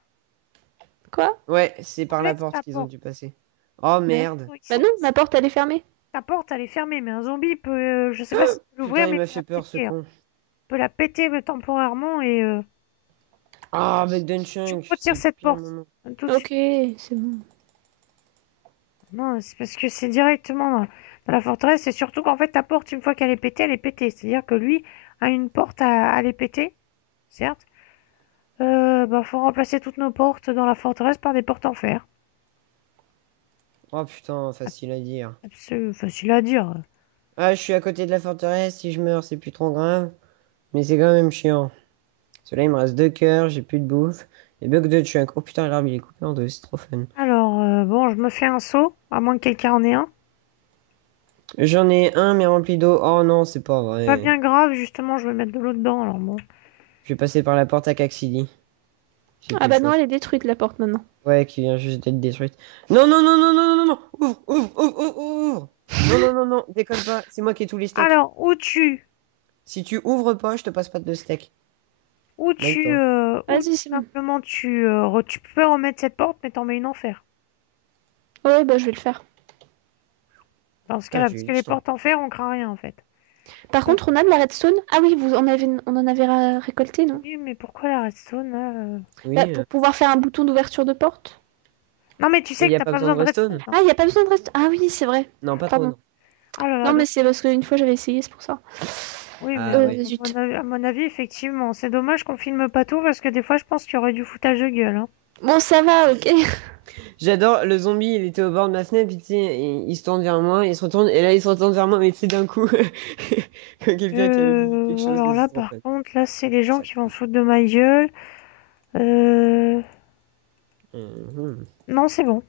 Quoi? Ouais, c'est par la Enlève porte ta qu'ils ont porte. dû passer. Oh Mais... merde. Bah non, ma porte, elle est fermée. Ta porte, elle est fermée, mais un zombie peut, je sais pas s'il peut l'ouvrir, Putain, il mais m'a il peut fait la peur ce péter, hein. con. Il peut la péter temporairement et Ah, avec tu Dunchunk, c'est retires le cette pire porte. moment. Tout de Ok, suite. c'est bon. Non, c'est parce que c'est directement dans la forteresse. Et surtout qu'en fait, ta porte, une fois qu'elle est pétée, elle est pétée. C'est-à-dire que lui a une porte à les péter, certes. Bah, faut remplacer toutes nos portes dans la forteresse par des portes en fer. Oh putain, facile à dire. C'est facile à dire. Ah, je suis à côté de la forteresse, si je meurs, c'est plus trop grave. Mais c'est quand même chiant. Celui-là, il me reste 2 cœurs, j'ai plus de bouffe. Et bug de chunk. Oh putain, l'arbre, il est coupé en deux, c'est trop fun. Alors, bon, je me fais un seau, à moins que quelqu'un en ait un. J'en ai un, mais rempli d'eau. Oh non, c'est pas Pas vrai. bien grave, justement, je vais mettre de l'eau dedans, alors bon. Je vais passer par la porte à Caxidy. J'ai Ah quelque bah non, chose. elle est détruite, la porte, maintenant. Ouais, qui vient juste d'être détruite. Non, non, non, non, non, non, non, non. Ouvre, ouvre, ouvre, ouvre, ouvre. Non, non, non, non, déconne pas. C'est moi qui ai tous les steaks. Alors, Si tu ouvres pas, je te passe pas de steak. Like-toi. ou Vas-y, c'est bon. simplement tu peux remettre cette porte, mais t'en mets une en fer. Ouais, bah je vais le faire. Dans ce Ah, cas-là, parce que les portes en fer, on craint rien, en fait. Par contre, on a de la redstone. Ah oui, on en avait récolté, non? Oui, mais pourquoi la redstone, là Oui, Bah, pour pouvoir faire un bouton d'ouverture de porte. Non, mais tu sais il que n'y a t'as pas pas besoin besoin de de redstone, redstone. hein. Ah, il n'y a pas besoin de redstone. Ah oui, c'est vrai. Non, pas trop, Pardon. non. Oh là là, Non, mais donc- c'est parce qu'une fois j'avais essayé, c'est pour ça. oui, mais Ah ouais. Zut. à mon avis, effectivement, c'est dommage qu'on filme pas tout, parce que des fois, je pense qu'il y aurait du foutage de gueule, hein. Bon, ça va, ok. J'adore le zombie, il était au bord de ma fenêtre, puis tu sais, il se tourne vers moi, il se retourne, et là il se retourne vers moi, mais c'est d'un coup. Quelqu'un qui avait vu quelque chose Alors que là, c'est en par fait. contre, là, c'est les gens Ça qui vont couche. se foutre de ma gueule. Euh... Mhm. Non, c'est bon.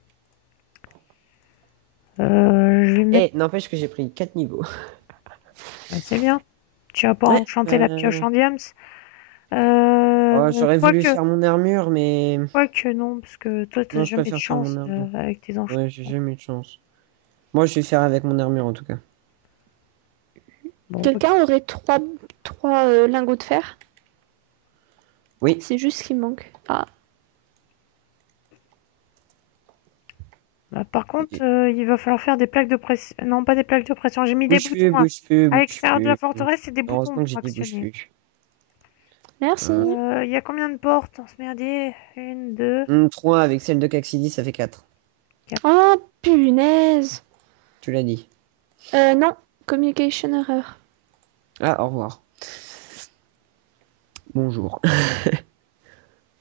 Je vais mettre... Eh, n'empêche que j'ai pris 4 niveaux. Ah, c'est bien. Tu vas pas Ouais. enchanter la pioche en diams. Oh, j'aurais voulu Quoique, faire mon armure, mais quoique non, parce que toi, t'as non, je jamais de préfère faire mon chance armure. avec tes enchantements. Ouais, j'ai jamais eu de chance. Moi, je vais faire avec mon armure en tout cas. Bon, ok. Quelqu'un aurait trois lingots de fer? Oui. C'est juste ce qui me manque. Ah, Bah, par contre, Ok. il va falloir faire des plaques de pression. Non, pas des plaques de pression. J'ai mis des Bouge plus, boutons, hein. bouge plus, À bouge l'extérieur de la plus. forteresse, c'est des boutons Heureusement que pour j'ai dit bouge actionner. plus. merci. Il y a combien de portes dans ce merdier? Une, deux, 3 avec celle de Caxidy, ça fait 4. Oh, punaise. Tu l'as dit. Non. Communication error. Ah, au revoir. Bonjour.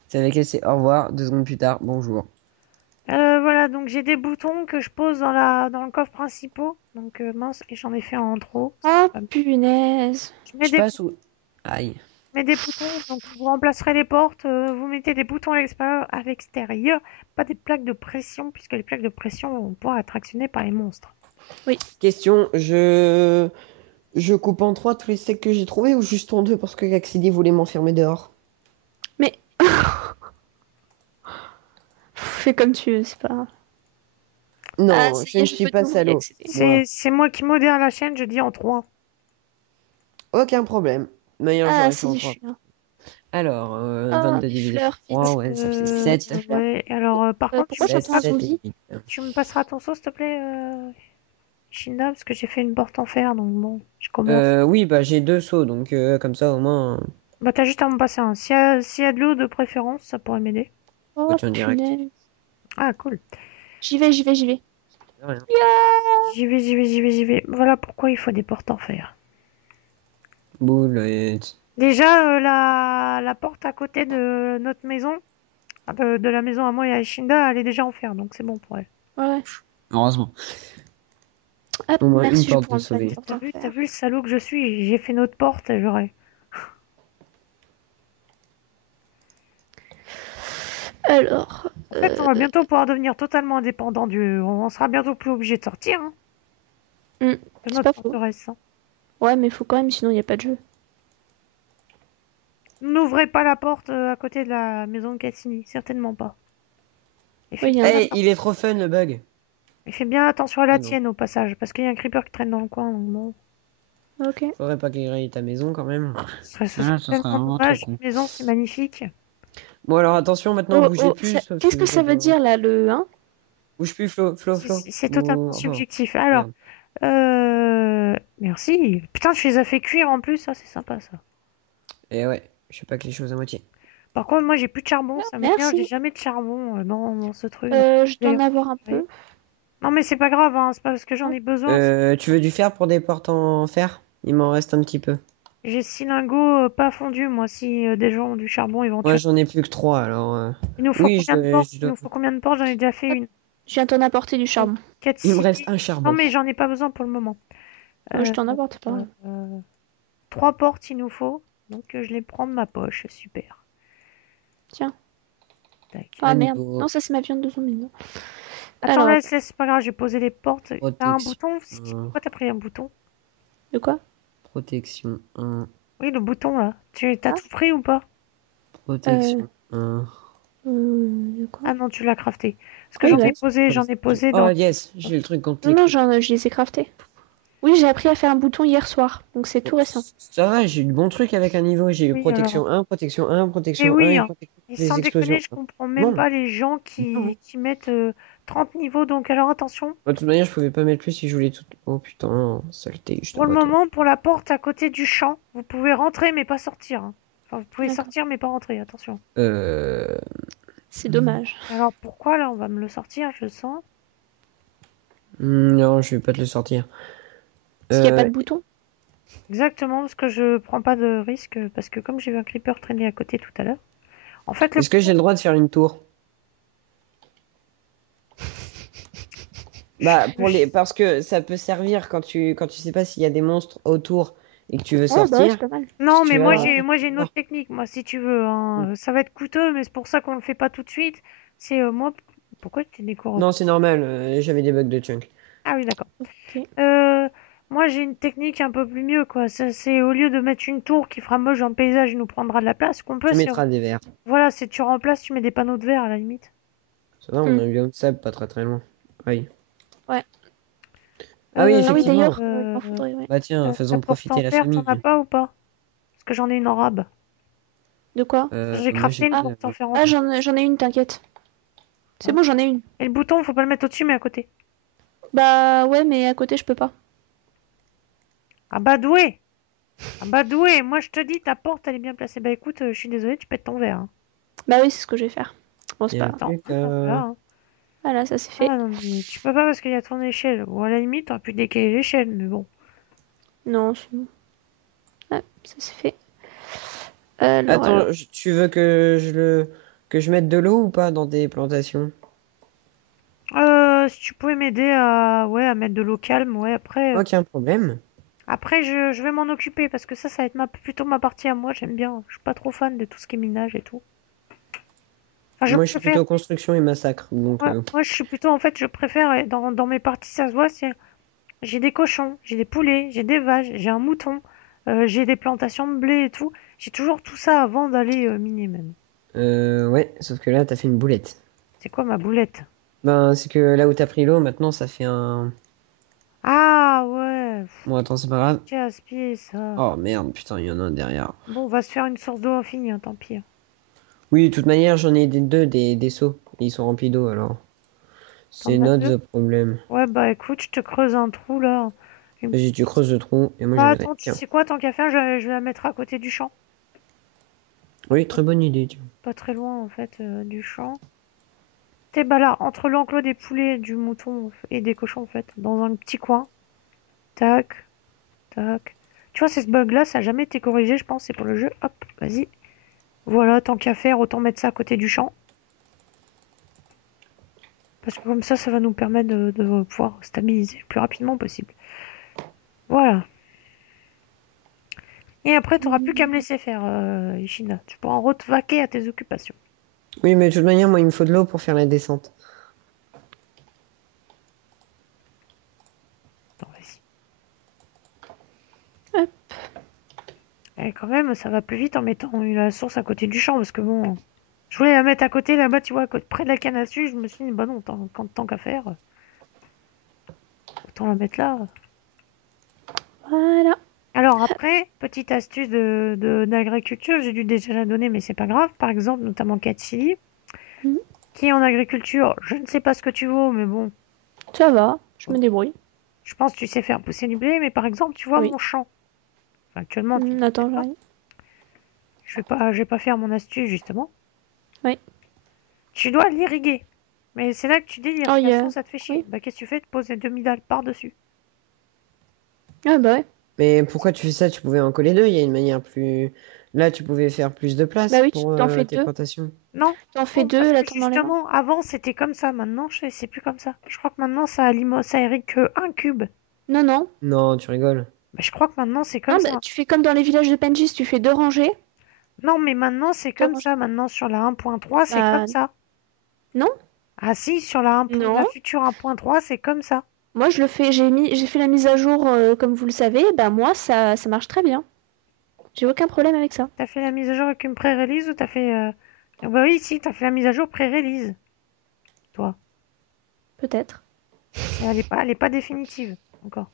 C'est avec elle, c'est au revoir. 2 secondes plus tard, bonjour. Voilà, donc j'ai des boutons que je pose dans le coffre principal. Donc mince, et j'en ai fait un en trop. Oh, punaise. Je mets Je passe où? Aïe. mets des boutons, donc vous remplacerez les portes, vous mettez des boutons à l'extérieur, pas des plaques de pression, puisque les plaques de pression vont pouvoir être actionnées par les monstres. Question, je coupe en 3 tous les steaks que j'ai trouvés ou juste en 2 parce que Caxidy voulait m'enfermer dehors? Mais. Fais comme tu veux, c'est pas. Non, Ah, ça je y est, ne je suis peux pas tout y salaud. accéder. Moi. C'est moi qui modère la chaîne, je dis en 3. Aucun problème. D'ailleurs, Ah, j'aurais fait en si, je 3. suis là. Alors, Ah, 22 mes divisé fleurs, par 3, vite. ouais, ça fait 7. Ouais, alors par contre, Pourquoi j'entends un 7 zombie? et 8. tu me passeras ton sauce, s'il te plaît, Shinda, parce que j'ai fait une porte en fer, donc bon, je commence. Oui, bah j'ai 2 seaux, donc comme ça au moins, Bah t'as juste à m'en passer un. S'il y a de l'eau de préférence, ça pourrait m'aider. Oh, tu en direct. punaise. Ah, cool. J'y vais, j'y vais, j'y vais. Rien. J'y vais. Voilà pourquoi il faut des portes en fer. Boulette. Déjà, la porte à côté de notre maison, de la maison à moi et à Shinda, elle est déjà en fer, donc c'est bon pour elle. Ouais. Heureusement. Hop, Au moins merci, une je porte pourrais de me faire une sauver. porte T'as en vu, fer. t'as vu le salaud que je suis? J'ai fait notre porte et j'aurais. Alors, En fait, on va bientôt pouvoir devenir totalement indépendant On sera bientôt plus obligé de sortir, hein, de c'est notre pas faux. forteresse, hein. Ouais, mais faut quand même, sinon il n'y a pas de jeu. N'ouvrez pas la porte à côté de la maison de Cassini, certainement pas. Et Oui, il y en a Eh, pas. il est trop fun le bug. fais bien attention à la Ah non. tienne au passage, parce qu'il y a un creeper qui traîne dans le coin. Donc bon, Ok. Faudrait pas qu'il raye ta maison quand même. ce serait Ah, ce serait tellement vraiment trop dommage. con. Une maison, c'est magnifique. Bon alors attention maintenant, Oh, bougez oh, plus, sauf qu'est-ce si que vous ça êtes veut dans... dire là, le 1? Bouge plus, Flo, Flo, Flo. C'est totalement Ou... Enfin, subjectif. Alors, merde. merci. Putain, tu les as fait cuire en plus, ça c'est sympa ça. Et ouais, je fais pas que les choses à moitié. Par contre, moi j'ai plus de charbon, Ah, ça m'énerve, j'ai merci. jamais de charbon dans ce truc. Je dois D'ailleurs, en avoir un oui. peu. Non mais c'est pas grave, hein, c'est pas parce que j'en ai besoin. Tu veux du fer pour des portes en fer? Il m'en reste un petit peu. J'ai 6 lingots pas fondus, moi, si des gens ont du charbon Moi éventuellement. j'en ai plus que 3 alors... Il nous faut Oui, combien de portes? je Il dois... nous faut combien de portes? J'en ai déjà fait Hop, une. je viens t'en apporter du charbon. 4, Il me 6. reste un Non charbon. mais j'en ai pas besoin pour le moment. Moi, je Euh, t'en apporte pas. euh, 3 portes il nous faut. Donc je les prends de ma poche, super. Tiens. Tac. Ah Un merde. niveau Non, ça c'est ma viande de zombie. Non. Attends, Alors, laisse, c'est pas grave, j'ai posé les portes. T'as un protection. bouton? Pourquoi t'as pris un bouton? de quoi? Protection 1. Oui, le bouton là. T'as Ah, tout pris ou pas? euh, Protection 1. de quoi? Ah non, tu l'as crafté. Parce que Oui, j'en bah. ai posé, j'en ai posé Oh dans. yes, j'ai le truc contre Non, les non, creeps. je les ai craftés. Oui, j'ai appris à faire un bouton hier soir. Donc c'est tout récent. Ça va, j'ai eu de bons trucs avec un niveau. J'ai eu Oui, alors. protection 1, protection 1, Mais protection 1 oui, et hein. protection Et des sans déconner, explosions. je comprends même Bon, pas les gens non. qui mettent 30 niveaux. Donc alors attention. De toute manière, je pouvais pas mettre plus si je voulais tout. Oh putain, saleté, je te Pour le bats toi. moment, pour la porte à côté du champ, vous pouvez rentrer mais pas sortir, hein. Enfin, vous pouvez D'accord. sortir mais pas rentrer, attention. Euh... C'est dommage. Alors pourquoi là, on va me le sortir, je sens. Non, je vais pas te le sortir. Parce qu'il n'y a pas Euh... de bouton. Exactement, parce que je prends pas de risque, parce que comme j'ai vu un creeper traîner à côté tout à l'heure. En fait, le Est-ce que j'ai le droit de faire une tour? Bah, parce que ça peut servir quand tu sais pas s'il y a des monstres autour et que tu veux Ouais, bah ouais, c'est sortir. pas mal. Non, mais Tu vas... moi j'ai une autre technique, moi, si tu veux, hein. Ça va être coûteux, mais c'est pour ça qu'on le fait pas tout de suite. C'est moi. Pourquoi tu décores? Non, c'est normal, j'avais des bugs de chunk. Ah oui, d'accord. Ok. Euh, moi j'ai une technique un peu plus mieux, quoi. C'est au lieu de mettre une tour qui fera moche dans le paysage et nous prendra de la place, qu'on peut, Tu c'est mettras des verres. voilà, c'est tu remplaces, tu mets des panneaux de verre à la limite. Ça va, on Hmm. a eu un sable pas très très loin. Aïe. Ouais. Ah oui, Ah oui, effectivement. d'ailleurs, il m'en faudrait, ouais. Bah tiens, La faisons porte en profiter la fer, t'en as famille. pas ou pas? Parce que j'en ai une en rab. De quoi? J'ai Moi crafté j'ai une Ah, porte en fer en ah plus. j'en ai une, t'inquiète. C'est Hein. bon, j'en ai une. Et le bouton, faut pas le mettre au-dessus, mais à côté. Bah ouais, mais à côté, je peux pas. Ah bah doué! Ah bah doué! Moi je te dis, ta porte elle est bien placée. Bah écoute, je suis désolée, tu pètes ton verre, hein. Bah oui, c'est ce que je vais faire. Bon, c'est Il y pas a grave. Attends, plus hein, voilà, qu'à... hein. Voilà, ça c'est fait. Ah non, mais tu peux pas parce qu'il y a ton échelle. Ou à la limite, t'aurais pu décaler l'échelle, mais bon. Non, c'est bon. Ouais, ça c'est fait. Alors. Attends, tu veux que je mette de l'eau ou pas dans des plantations? Si tu pouvais m'aider à, ouais, à mettre de l'eau calme, ouais, Aucun problème. après je vais m'en occuper parce que ça va être plutôt ma partie à moi, j'aime bien. Je suis pas trop fan de tout ce qui est minage et tout. Enfin, je Moi je suis préfère, plutôt construction et massacre. Donc, ouais, moi je suis plutôt, en fait, je préfère, dans mes parties, ça se voit, j'ai des cochons, j'ai des poulets, j'ai des vaches, j'ai un mouton, j'ai des plantations de blé et tout. J'ai toujours tout ça avant d'aller miner même. ouais, sauf que là t'as fait une boulette. C'est quoi ma boulette? Ben c'est que là où t'as pris l'eau, maintenant ça fait un... Ah ouais, Bon attends, c'est pas grave. j'ai aspiré ça. Oh merde, putain, il y en a un derrière. Bon, on va se faire une source d'eau infinie, hein, tant pis. Oui, de toute manière, j'en ai des seaux. Et ils sont remplis d'eau alors. T'en C'est as not deux? the problème. Ouais, bah écoute, je te creuse un trou là. Une- Vas-y, tu creuses le trou et moi je Bah vais... attends, tu Tiens. sais quoi, tant qu'à faire, je vais la mettre à côté du champ. Oui, très bonne idée, tiens. Pas très loin en fait du champ. T'es bah là, entre l'enclos des poulets, du mouton et des cochons en fait, dans un petit coin. Tac, tac. Tu vois, c'est ce bug là, ça a jamais été corrigé, je pense, c'est pour le jeu. Hop, vas-y. Voilà, tant qu'à faire, autant mettre ça à côté du champ. Parce que comme ça va nous permettre de pouvoir stabiliser le plus rapidement possible. Voilà. Et après, t'auras plus qu'à me laisser faire, Ishina. Tu pourras vaquer à tes occupations. Oui, mais de toute manière, moi, il me faut de l'eau pour faire la descente. Attends, vas-y. Hop. Et quand même, ça va plus vite en mettant la source à côté du champ, parce que bon, Je voulais la mettre à côté, là-bas, tu vois, près de la canne à sucre. Je me suis dit, bah non, tant qu'à faire, autant la mettre là. Voilà. Alors après, petite astuce d'agriculture, j'ai dû déjà la donner, mais c'est pas grave. Par exemple, notamment Katsili, Mhm. qui est en agriculture, je ne sais pas ce que tu vaux, mais bon, Ça va, je me débrouille. je pense que tu sais faire pousser du blé. Mais par exemple, tu vois Oui. mon champ. Enfin, actuellement, tu ne le sais Attends, pas. j'arrive. Je vais pas faire mon astuce, justement. Oui. Tu dois l'irriguer. Mais c'est là que tu dis Oh, l'irrigation, ça te fait chier. Oui. Bah, qu'est-ce que tu fais? Tu poses les demi-dalles par-dessus. Ah bah ouais. Mais pourquoi tu fais ça? Tu pouvais en coller deux. Il y a une manière plus. Là, tu pouvais faire plus de Bah place oui, tu pour t'en fais tes deux. plantations. Non, T'en fais non, parce deux, là, que t'en enlèves un. justement, avant, c'était comme ça. Maintenant, c'est plus comme ça. Je crois que maintenant, ça irrigue que un cube. Non, non. Non, tu rigoles. Mais je crois que maintenant, c'est comme Non, bah, ça. tu fais comme dans les villages de Penjis, tu fais deux rangées. Non, mais maintenant, c'est Deux comme rangées. ça. Maintenant, sur la 1.3, c'est comme Bah ça. non, Ah si, sur la non. future 1.3, c'est comme ça. Moi, je le fais, j'ai fait la mise à jour, comme vous le savez. Bah moi, ça marche très bien. J'ai aucun problème avec ça. T'as fait la mise à jour avec une pré-release ou t'as fait... Ah bah oui, si, t'as fait la mise à jour pré-release, toi. Peut-être. Elle est pas définitive, encore.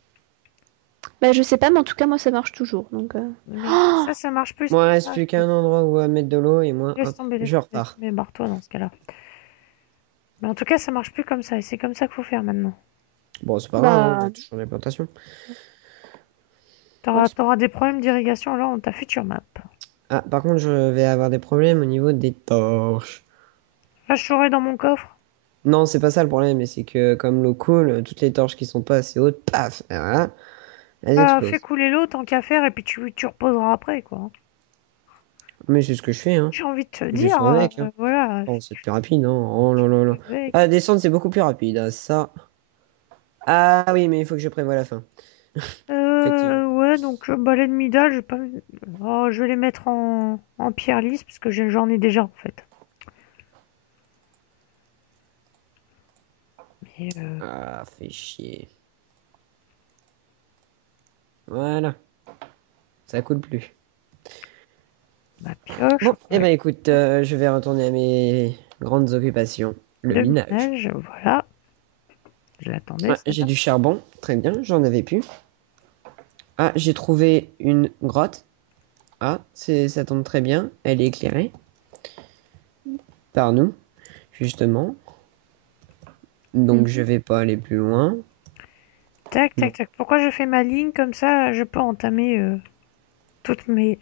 Bah je sais pas, mais en tout cas, moi, ça marche toujours. Donc, Mais oh ça marche plus. Moi, il reste Ah, plus qu'un endroit où mettre de l'eau et moi, hop, laisse je repars. tomber, barre-toi dans ce cas-là. Mais en tout cas, ça marche plus comme ça, et c'est comme ça qu'il faut faire maintenant. Bon, c'est pas grave, hein, on a bah, toujours les plantations. bon, T'auras des problèmes d'irrigation alors dans ta future map. Ah, par contre, je vais avoir des problèmes au niveau des torches. Là, je serai dans mon coffre. Non, c'est pas ça le problème, mais c'est que comme l'eau coule, toutes les torches qui sont pas assez hautes, paf, et voilà, elles Bah, fais explosent. couler l'eau tant qu'à faire, et puis tu reposeras après, quoi. Mais c'est ce que je fais, hein. J'ai envie de te dire, Juste avec, hein. voilà, Bon, c'est plus rapide, hein. Oh là là là. avec. Ah, descendre, c'est beaucoup plus rapide, hein, ça. Ah oui, mais il faut que je prévoie la fin. Effectivement. Ouais, donc balai de Midal, je vais pas... Oh, je vais les mettre en pierre lisse, parce que j'en ai déjà, en fait. Mais, Ah, fait chier. Voilà, ça coule plus. ma pioche, Bon, eh ben écoute, je vais retourner à mes grandes occupations, le de minage. minage, voilà. Je l'attendais, Ouais, ça j'ai va. du charbon, très bien, j'en avais plus. Ah, j'ai trouvé une grotte. Ah, ça tombe très bien, elle est éclairée par nous, justement. Donc je mhm. vais pas aller plus loin. Tac, Bon, tac, tac. Pourquoi je fais ma ligne comme ça? Je peux entamer toutes mes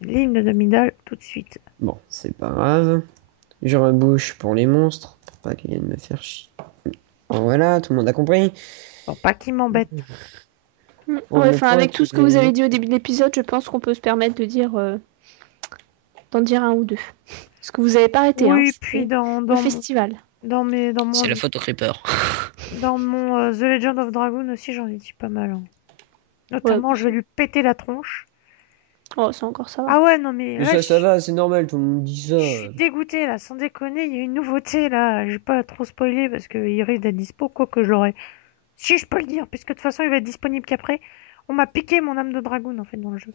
lignes de Midal tout de suite. bon, c'est pas grave. Je rebouche pour les monstres, pour pas qu'ils viennent me faire chier. Bon, voilà, tout le monde a compris. Pour pas qu'ils m'embêtent. Pour Ouais, ne enfin, point avec tout qu'ils ce que vous avez viennent. dit au début de l'épisode, je pense qu'on peut se permettre de dire, d'en dire un ou deux. Parce que vous avez pas arrêté, hein. Oui, puis C'était le festival. C'est la faute au creeper. dans mon The Legend of Dragoon aussi, j'en ai dit pas mal, hein. Ouais. Notamment, je vais lui péter la tronche. Oh, ça encore, ça va. Ah ouais, non mais Mais là, ça va, c'est normal, tout le monde dit ça. je suis dégoûtée là, sans déconner, il y a une nouveauté là. Je vais pas trop spoiler parce qu'il risque d'être dispo, quoi que je l'aurai. Si je peux le dire, puisque de toute façon il va être disponible qu'après. On m'a piqué mon âme de dragoon en fait dans le jeu.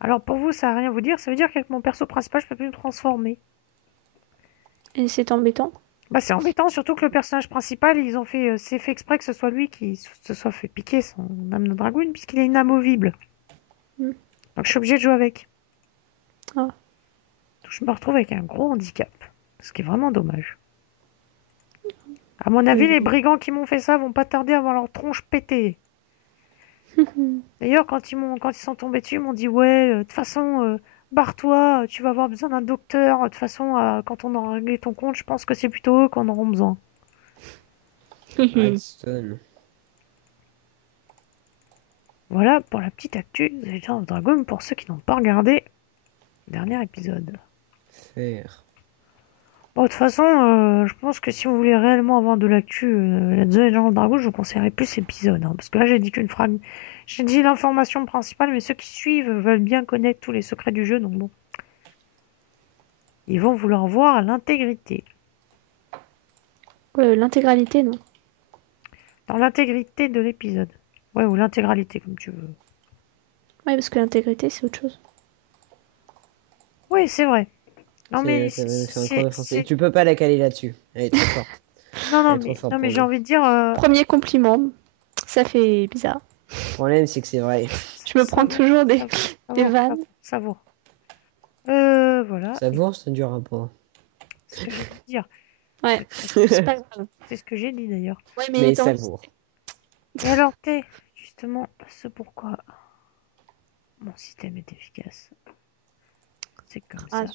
Alors pour vous, ça a rien à vous dire, ça veut dire qu'avec mon perso principal, je peux plus me transformer. Et c'est embêtant. Bah c'est embêtant, surtout que le personnage principal, ils ont fait, c'est fait exprès que ce soit lui qui se soit fait piquer son âme de dragoon, puisqu'il est inamovible. Mm. Donc je suis obligée de jouer avec. Ah. Donc je me retrouve avec un gros handicap, ce qui est vraiment dommage. À mon avis, les brigands qui m'ont fait ça vont pas tarder à avoir leur tronche pétée. D'ailleurs, quand ils sont tombés dessus, ils m'ont dit ouais, de toute façon, barre-toi, tu vas avoir besoin d'un docteur. De toute façon, quand on aura réglé ton compte, je pense que c'est plutôt eux qu'on aura besoin. Redstone. Voilà pour la petite actu de Legend of Dragon pour ceux qui n'ont pas regardé le dernier épisode. Faire. Bon, de toute façon, je pense que si vous voulez réellement avoir de l'actu The Legend of Dragon, je vous conseillerais plus cet épisode, hein, parce que là, j'ai dit qu'une frag... J'ai dit l'information principale, mais ceux qui suivent veulent bien connaître tous les secrets du jeu, donc bon. Ils vont vouloir voir l'intégrité. L'intégralité, non. Dans l'intégrité de l'épisode. Ouais, ou l'intégralité, comme tu veux. Ouais, parce que l'intégrité, c'est autre chose. Oui, c'est vrai. Non, mais C'est un crevé français. Tu peux pas la caler là-dessus. Elle est trop forte. Non, Elle est trop forte non, mais pour j'ai nous. envie de dire... Premier compliment. Ça fait bizarre. Le problème, c'est que c'est vrai. Je me prends toujours des Savoure, vannes. savoure. Voilà. Et Savoure, c'est du rapport. c'est ce que j'ai dit dire. Ouais, c'est pas grave. C'est ce que j'ai dit d'ailleurs. Ouais, Mais dans... savoure. Et alors, justement, ce pourquoi mon système est efficace. C'est comme Ah, ça.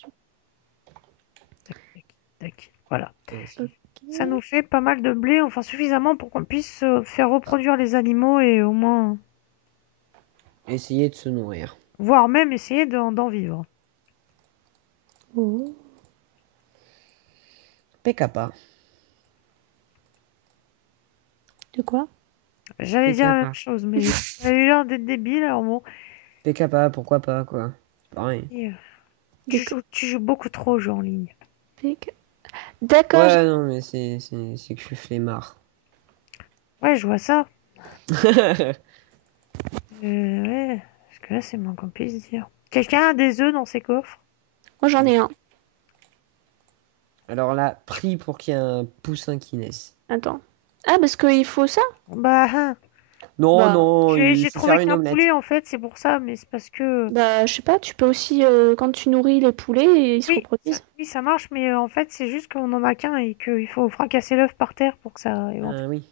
Tac, tac, tac. Voilà. ok. Ça nous fait pas mal de blé, enfin suffisamment pour qu'on puisse faire reproduire les animaux et au moins, Essayer de se nourrir. voire même essayer d'en vivre. Oh. PKPA. De quoi? J'allais dire la même PKPA. chose, mais ça a eu l'air d'être débile, alors bon. PKPA, pourquoi pas, quoi. C'est pareil. Et, De tu joues beaucoup trop aux jeux en ligne. D'accord. Ouais, non, mais c'est que je suis flemmard. Ouais, je vois ça. Ouais, parce que là, c'est moins qu'on puisse dire. Quelqu'un a des œufs dans ses coffres? Moi, j'en ai un. Alors là, prie pour qu'il y ait un poussin qui naisse. Attends. Ah, parce qu'il faut ça? Bah, hein. Non, Bah, non, il J'ai faut faire trouvé une qu'un omelette. poulet en fait, c'est pour ça, mais c'est parce que. je sais pas, tu peux aussi, quand tu nourris les poulets, ils se reproduisent. Oui, ça marche, mais en fait, c'est juste qu'on en a qu'un et qu'il faut fracasser l'œuf par terre pour que ça éventuellement. Ah oui.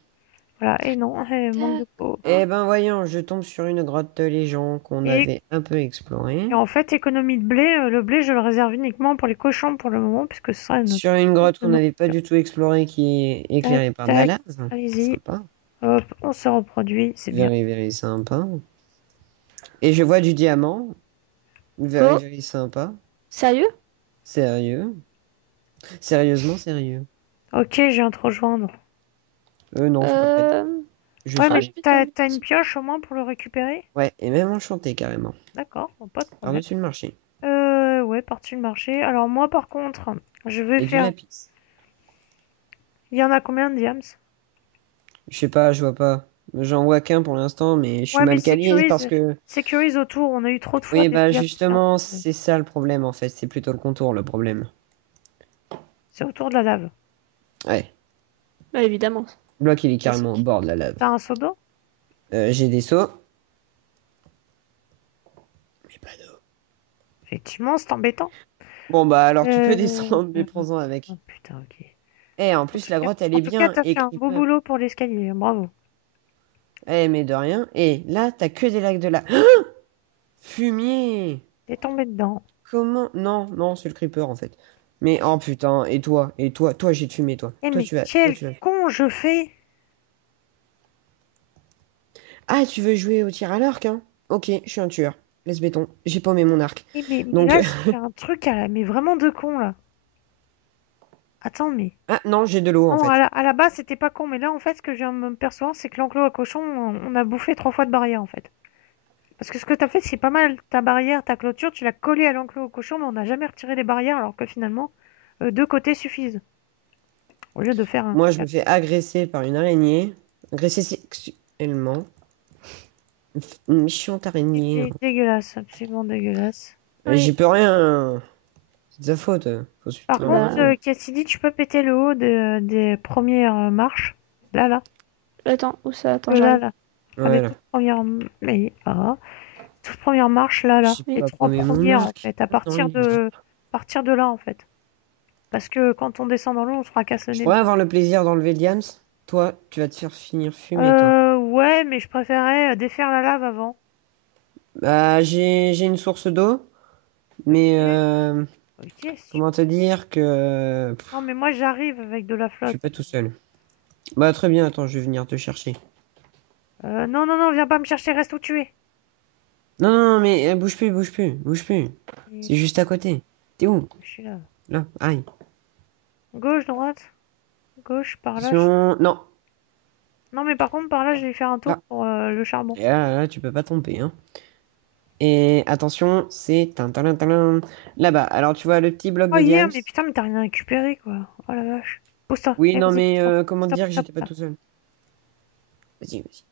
Voilà, et non, manque de peau. Eh ben voyons, je tombe sur une grotte de légendes qu'on Et, avait un peu explorée. et en fait, économie de blé, le blé, je le réserve uniquement pour les cochons pour le moment, puisque ce sera notre. Sur une grotte qu'on notre- n'avait pas du tout explorée qui est Tac, éclairée par de la tac, lave. allez-y, Sympa. hop, on se reproduit, c'est bien. Very, very sympa. Et je vois du diamant. Very, Oh, very sympa. sérieux? Sérieux. Sérieusement sérieux. Ok, je viens te rejoindre. Non, je peux pas. Ouais, Juste. mais je vais te- t'as une pioche au moins pour le récupérer? Ouais, et même enchanté carrément. D'accord, bon, pas de problème. Par-dessus le marché. Ouais, par-dessus le marché. Alors moi, par contre, je vais Et du faire... lapis. Il y en a combien de diams? Je sais pas, je vois pas. J'en vois qu'un pour l'instant, mais je suis Ouais, mais mal calé parce que. sécurise autour. On a eu trop de fois Oui, des bah diams justement, perdus. c'est ça le problème en fait. C'est plutôt le contour le problème. C'est autour de la lave. Ouais. Bah, évidemment. Le bloc, il est carrément au bord de la lave. T'as un seau d'eau? J'ai des seaux. Mais pas d'eau. Effectivement, c'est embêtant. Bon, bah alors tu peux Euh... descendre, mais prends-en avec. Oh putain, ok. Eh, en plus, la grotte, elle En est tout cas, bien t'as fait un beau équipée. boulot pour l'escalier. Bravo. Eh, mais de rien. Et là, t'as que des lacs de la. Fumier! T'es tombé dedans. Comment? Non, non, c'est le creeper en fait. Mais oh putain, et toi? Et toi, j'ai fumé, toi. Eh, Toi, mais toi, quel tu vas. con je fais! Ah, tu veux jouer au tir à l'arc, hein? Ok, je suis un tueur. Laisse béton. J'ai paumé mon arc. Mais Donc. là, j'ai fait un truc mais vraiment de con, là. Attends, mais... Ah, non, j'ai de l'eau en Non, fait. à la base, c'était pas con, mais là, en fait, ce que je viens de me percevoir, c'est que l'enclos à cochon, on a bouffé 3 fois de barrière, en fait. Parce que ce que t'as fait, c'est pas mal. Ta barrière, ta clôture, tu l'as collée à l'enclos au cochon, mais on n'a jamais retiré les barrières, alors que finalement, 2 côtés suffisent. Au lieu de faire un... Moi, je me fais agresser par une araignée. Agresser sexuellement. Une méchante araignée. C'est dégueulasse, absolument dégueulasse. J'y Oui. peux rien. C'est de sa faute. Faut se Par foutre la contre, Bah, Cassidy, tu peux péter le haut des premières marches. Là, attends, où ça? Attends, là, j'arrive. là. Enfin, les Voilà. toutes premières... Mais, toutes premières marches, là, là. J'ai Les pas 3 paumé mon premières, en arc. fait. À Non, il est partir de là, en fait. Parce que quand on descend dans l'eau, on se fracasse le Je nez. pourrais avoir le plaisir d'enlever Diams. Toi, tu vas te faire finir fumer, toi. Ouais, mais je préférais défaire la lave avant. Bah, j'ai une source d'eau, mais Ok, ok. comment te dire que Non, mais moi, j'arrive avec de la je suis flotte. pas tout seul. Bah, très bien, attends, je vais venir te chercher. Non, non, non, viens pas me chercher, reste où tu es. Non, non, non, mais bouge plus, bouge plus, bouge plus. Et C'est juste à côté. T'es où? je suis là. Là, aïe. Gauche, droite, gauche, par là. Attention, non. Non, mais par contre, par là, je vais faire un tour Là. pour le charbon. Et là, tu peux pas tomber, hein. Et attention, c'est là-bas. Alors, tu vois le petit bloc Oh, de hier, Diams? mais putain, mais t'as rien récupéré, quoi. Oh la vache. Pose-toi. Oui, Eh, non, vas-y, mais pose-toi. comment te Pose-toi, dire que pose-toi, j'étais pas pose-toi. tout seul. Vas-y, vas-y.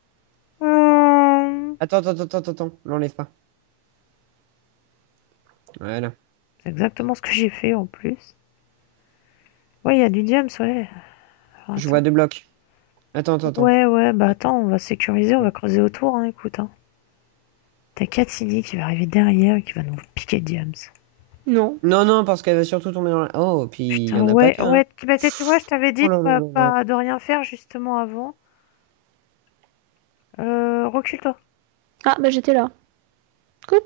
Hum, Attends, l'enlève pas. Voilà. C'est exactement ce que j'ai fait en plus. Ouais, il y a du diams, ouais. Alors, Je attends. vois 2 blocs. Attends. Ouais, bah attends, on va sécuriser, on va creuser autour, hein, écoute. Hein. T'as Katsini qui va arriver derrière et qui va nous piquer le diams. Non. Non, parce qu'elle va surtout tomber dans la... Oh, puis il y Putain, en a pas qu'un, hein. ouais, bah, tu vois, je t'avais Oh dit là là là là. pas de rien faire justement avant. Recule-toi. Ah, bah j'étais là.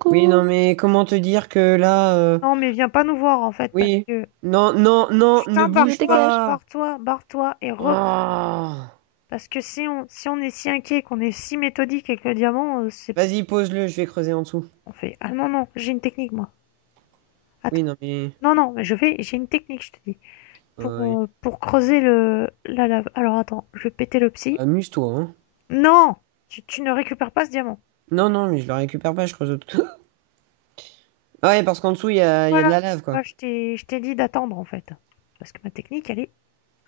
Oui, non, Coucou. mais comment te dire que là... Non, mais viens pas nous voir en fait, parce Oui. que... Non, ne Putain, Je bouge barre-toi, dégage. pas. barre-toi et re... Oh. Parce que si on est si inquiet, qu'on est si méthodique avec le diamant, c'est... Vas-y, pose-le, je vais creuser en dessous. On fait... Ah non, non, j'ai une technique, moi. Oui, Attends. non, mais... Non, non, mais j'ai une technique, je te dis. Ouais. Pour creuser la lave. Alors attends, je vais péter le psy. Amuse-toi, hein. Non! Tu ne récupères pas ce diamant. Non, mais je le récupère pas, je creuse autour. Ah ouais, parce qu'en dessous, il y a de Voilà. la lave, quoi. Moi, je t'ai dit d'attendre en fait. Parce que ma technique, elle est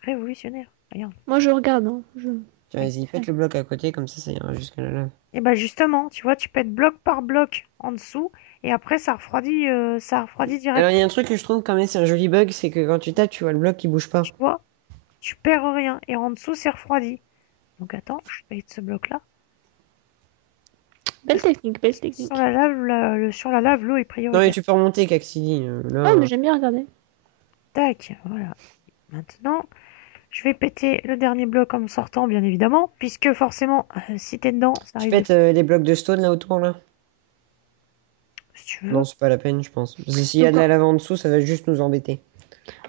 révolutionnaire. Regarde. Moi, je regarde. Hein. Tiens, vas-y, pète le bloc à côté, comme ça ira jusqu'à la lave. Et bah justement, tu vois, tu pètes bloc par bloc en dessous. Et après, ça refroidit Alors, direct. il y a un truc que je trouve quand même, c'est un joli bug, c'est que quand tu tapes, tu vois le bloc qui bouge pas. Tu vois, tu perds rien. Et en dessous, c'est refroidi. Donc attends, je pète ce bloc-là. Belle technique, belle Sur technique. la lave, sur la lave, l'eau est Non, mais prioritaire. tu peux remonter, Caxili. Ah, mais Là... j'aime bien regarder. Tac, voilà. Maintenant, je vais péter le dernier bloc en sortant, bien évidemment, puisque forcément, si t'es dedans, ça Tu risque de... pètes les blocs de stone là autour, là? Si tu Non, veux. c'est pas la peine, je pense. Parce que s'il y a Donc, de la lave en dessous, ça va juste nous embêter.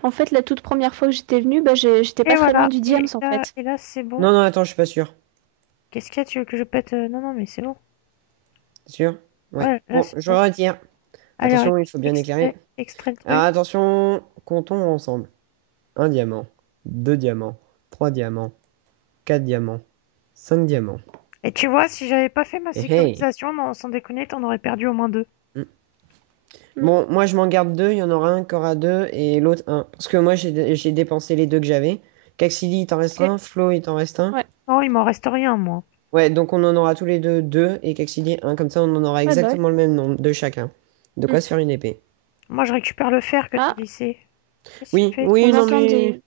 en fait, la toute première fois que j'étais venue, bah, j'étais Et pas très loin voilà. du diams, en fait. Et là c'est bon. Non, attends, je suis pas sûr. Qu'est-ce qu'il y a? Tu veux que je pète? Non, non, mais c'est bon. T'es sûr? Ouais. Ouais, là Bon, c'est je bon. retire. Allez, Attention, il faut bien éclairer. extrait le Alors truc. attention, comptons ensemble. Un diamant, deux diamants, trois diamants, quatre diamants, cinq diamants. Et tu vois, si j'avais pas fait ma Et hey! sécurisation, non, sans déconner, t'en aurais perdu au moins deux. Hmm. Mm. Bon, moi je m'en garde deux, il y en aura un qui aura deux et l'autre un. Parce que moi j'ai dépensé les deux que j'avais. Caxili, il t'en reste Ok. un, Flo, il t'en reste un. Ouais, Oh, il m'en reste rien, moi. Ouais, donc on en aura tous les deux deux et Caxili un. Comme ça, on en aura ouais, bah ouais. exactement le même nombre de chacun. De Mm. quoi se faire une épée. Moi, je récupère le fer que t'as Ah, laissé. Qu'est-ce que tu Oui, fais? oui, on non entend mais des...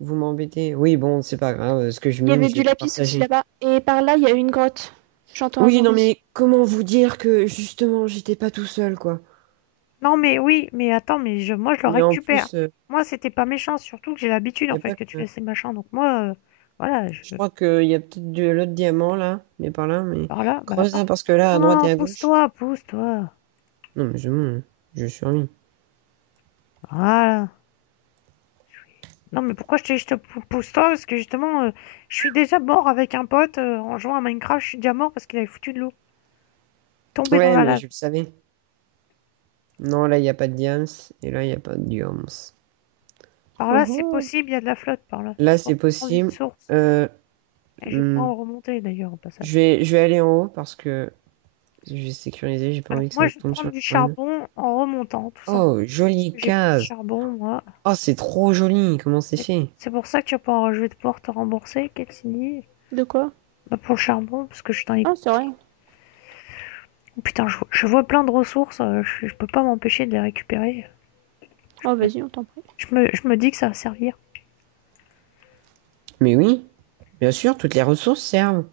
vous m'embêtez. Oui, bon, c'est pas grave. Ce que je Il y mine, avait je l'ai du pas lapis aussi partagé. là-bas. Et par là, il y a une grotte. J'entends un Oui, non zombie. mais comment vous dire que justement, j'étais pas tout seul, quoi. Non, mais oui, mais attends, moi, je le Mais en récupère. plus, Moi, c'était pas méchant, surtout que j'ai l'habitude, y en a fait, pas que tu que... fais ces machins. Donc, moi, voilà, Je crois qu'il y a peut-être de l'autre diamant là, mais par là, mais par là, bah creuse attends. hein, parce que là, à droite Non, et à gauche. pousse-toi, pousse-toi. Non, mais je suis remis. Voilà. Non, mais pourquoi je te dis je te pousse-toi? Parce que justement, je suis déjà mort avec un pote en jouant à Minecraft. Je suis déjà mort parce qu'il avait foutu de l'eau. Tombé dans Ouais, la mais lave. je le savais. Non, là, il n'y a pas de diams, et là, il n'y a pas de diams. Par Oh, là, c'est oh. possible, il y a de la flotte par là. Là, Dans c'est dans une possible. source. Euh, Et je vais hmm, pouvoir remonter d'ailleurs au passage. je vais aller en haut parce que je vais sécuriser, j'ai pas Alors, envie que ça moi, je vais tombe sur prendre le du spawn. charbon en remontant, tout simplement. Oh, jolie J'ai plus de case. charbon, moi. Oh, c'est trop joli, comment c'est Et fait? c'est pour ça que tu vas pouvoir, je vais pouvoir te rembourser, Kelsey. De quoi? Bah, pour le charbon, parce que je suis dans les... Ah, c'est rien. Oh, putain, je vois plein de ressources, je peux pas m'empêcher de les récupérer. Oh, vas-y, on t'en prie. Je me dis que ça va servir. Mais oui, bien sûr, toutes les ressources servent.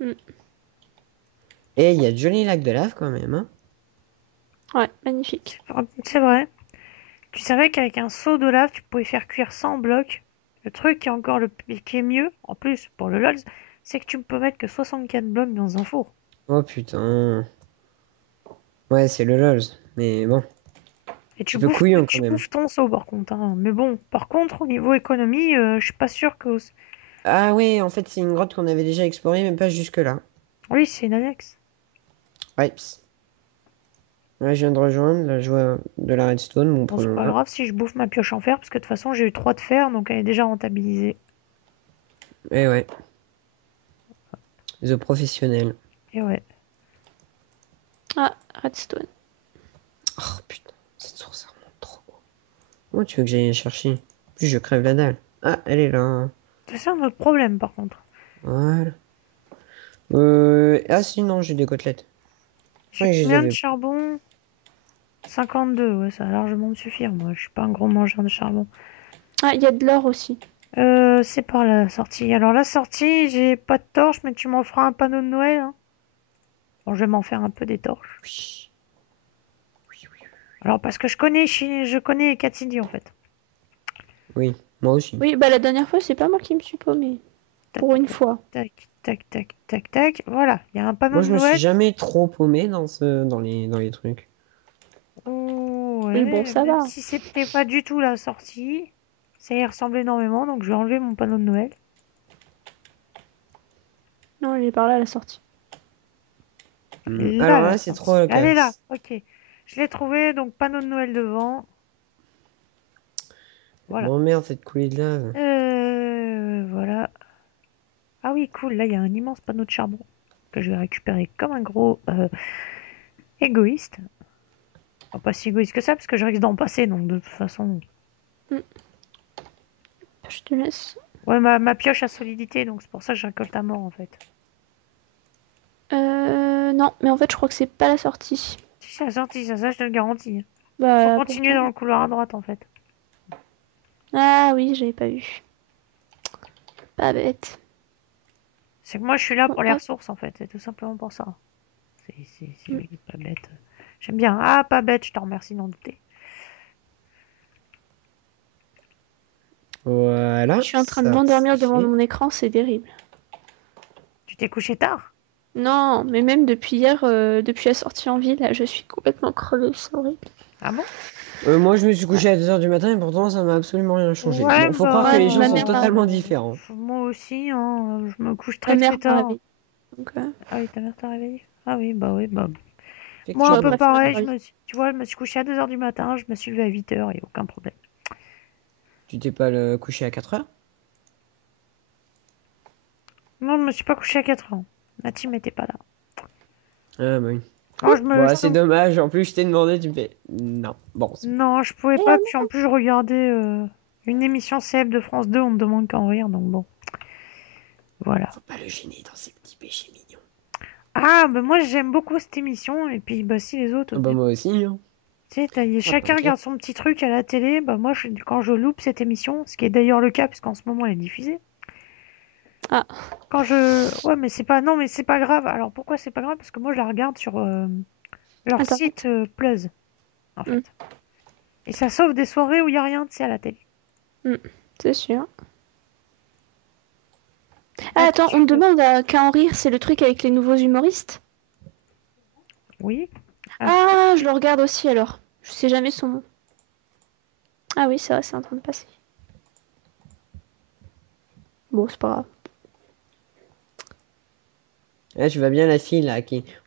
Mm. Et il y a de jolis lacs de lave quand même, hein. Ouais, magnifique. C'est vrai. Tu savais qu'avec un seau de lave, tu pouvais faire cuire 100 blocs. Le truc qui est encore qui est mieux, en plus, pour le LOLs, c'est que tu ne peux mettre que 64 blocs dans un four. Oh putain. Ouais, c'est le LOLs. Mais bon, c'est peu Et couillon quand tu même. bouffes ton seau, par contre. Hein. Mais bon, par contre, au niveau économie, je suis pas sûr que... Ah ouais, en fait, c'est une grotte qu'on avait déjà explorée, mais pas jusque-là. Oui, c'est une annexe. Ouais, là, je viens de rejoindre, là, je vois de la redstone, bon, Bon, c'est pas prenons-la. grave si je bouffe ma pioche en fer, parce que de toute façon, j'ai eu 3 de fer, donc elle est déjà rentabilisée. Eh ouais, The Professionnel. Et ouais. Ah, redstone. Oh putain, cette source, ça remonte trop haut. Comment tu veux que j'aille la chercher? En plus, je crève la dalle. Ah, elle est là. C'est ça notre problème, par contre. Voilà. Ah si, non, j'ai des côtelettes. Je J'ai croyais que je les combien de avais. charbon? 52, ouais, ça va largement me suffire. Moi, je suis pas un gros mangeur de charbon. Ah, il y a de l'or aussi. C'est par la sortie. Alors, la sortie, j'ai pas de torche, mais tu m'en feras un panneau de Noël, hein. Bon, je vais m'en faire un peu des torches. Oui. Oui, oui, Alors, parce que je connais Cassidy, en fait. oui. Moi aussi. Oui, bah la dernière fois, c'est pas moi qui me suis paumé. Tac, Pour une fois. tac, tac, tac, tac, tac. Voilà, il y a un panneau Moi, de je me suis Noël. jamais trop paumé dans les trucs. Oh, Oui, bon, ouais, ça même va. si c'était pas du tout la sortie, ça y ressemble énormément, donc je vais enlever mon panneau de Noël. Non, il est par là à la sortie. Là, Alors la là, c'est sortie. trop la Elle est là, casse. ok. Je l'ai trouvé, donc panneau de Noël devant. Voilà. Bon, merde, cette coulée de lave. Voilà. Ah oui, cool, là il y a un immense panneau de charbon que je vais récupérer comme un gros égoïste. Enfin, pas si égoïste que ça, parce que je risque d'en passer, donc de toute façon. Hmm, je te laisse. Ouais, ma pioche a solidité, donc c'est pour ça que je récolte à mort en fait. Non, mais en fait, je crois que c'est pas la sortie. Si c'est la sortie, ça je te le garantis. Faut Bah, continuer pourtant. dans le couloir à droite en fait. Ah oui, j'avais pas vu. Pas bête. C'est que moi je suis là Bon, pour les hop. ressources en fait, c'est tout simplement pour ça. C'est Hmm. oui, pas bête. J'aime bien. Ah, pas bête, je te remercie d'en douter. Je Voilà, suis en train de ça, c'est m'endormir devant fait. mon écran, c'est terrible. Tu t'es couché tard? Non, mais même depuis hier, depuis la sortie en ville, là, je suis complètement crevée, c'est horrible. Ah bon? Moi, je me suis Ouais, couché à 2 heures du matin et pourtant, ça m'a absolument rien changé. Ouais, Bon, faut croire que ouais, les gens ma sont mère m'a totalement différents. moi aussi, hein, je me couche ma très mère très m'a tard. réveillée. Donc, Ah oui, ta mère t'a réveillé? Ah oui, bah oui, bah. Moi, un ouais, peu Effectivement. bref, c'est pareil, pas grave. tu vois, je me suis couché à 2 heures du matin, je me suis levé à 8 heures, et aucun problème. Tu t'es pas couché à 4 heures? Non, je me suis pas couché à 4 heures. Ma team était pas là. Ah, bah oui. Non, Bon, c'est dommage. En plus, je t'ai demandé, tu me fais. Non. Bon, c'est bon. non, je pouvais Et, pas, puis en plus, je regardais une émission CF de France 2, on me demande qu'à en rire, donc bon, voilà. Faut pas le gêner dans ses petits péchés mignons. Ah, bah moi, j'aime beaucoup cette émission, et puis, bah si les autres, Ah bah, moi aussi, hein. tu sais, Ah, chacun t'inquiète. regarde son petit truc à la télé, bah moi, quand je loupe cette émission, ce qui est d'ailleurs le cas, puisqu'en ce moment, elle est diffusée. ah, Ouais, mais c'est pas... Non, mais c'est pas grave. Alors, pourquoi c'est pas grave? Parce que moi, je la regarde sur leur Internet. site Plus, en Hmm, fait. Et ça sauve des soirées où il y a rien, tu sais, à la télé. hmm, c'est sûr. Ah, Là, attends, on me demande qu'à en rire, c'est le truc avec les nouveaux humoristes? Oui. Ah, Ah, je le regarde aussi alors. Je sais jamais son nom. Ah oui, c'est vrai, c'est en train de passer. Bon, c'est pas grave. Là, tu vois bien la fille, là,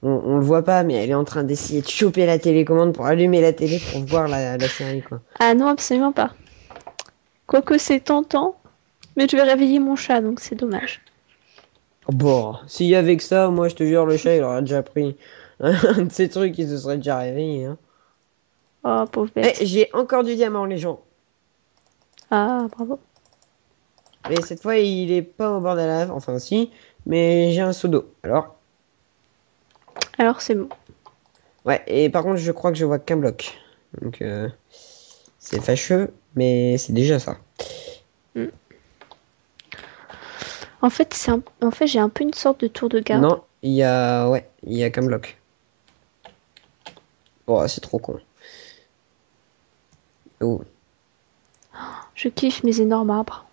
on le voit pas, mais elle est en train d'essayer de choper la télécommande pour allumer la télé pour voir la série, quoi. Ah non, absolument pas. Quoique c'est tentant, mais je vais réveiller mon chat, donc c'est dommage. Bon, s'il y avait que ça, moi, je te jure, le chat, il aurait déjà pris un de ces trucs, il se serait déjà réveillé, hein. Oh, pauvre Eh, bête. j'ai encore du diamant, les gens. Ah, bravo. Mais cette fois, il est pas au bord de la lave, enfin, si, mais j'ai un seau d'eau. Alors, Alors c'est bon. ouais, et par contre, je crois que je vois qu'un bloc. Donc, c'est fâcheux, mais c'est déjà ça. Hmm. En fait, en fait, j'ai un peu une sorte de tour de garde. Non, il y a, ouais, il y a qu'un bloc. Oh, c'est trop con. Oh. Je kiffe mes énormes arbres.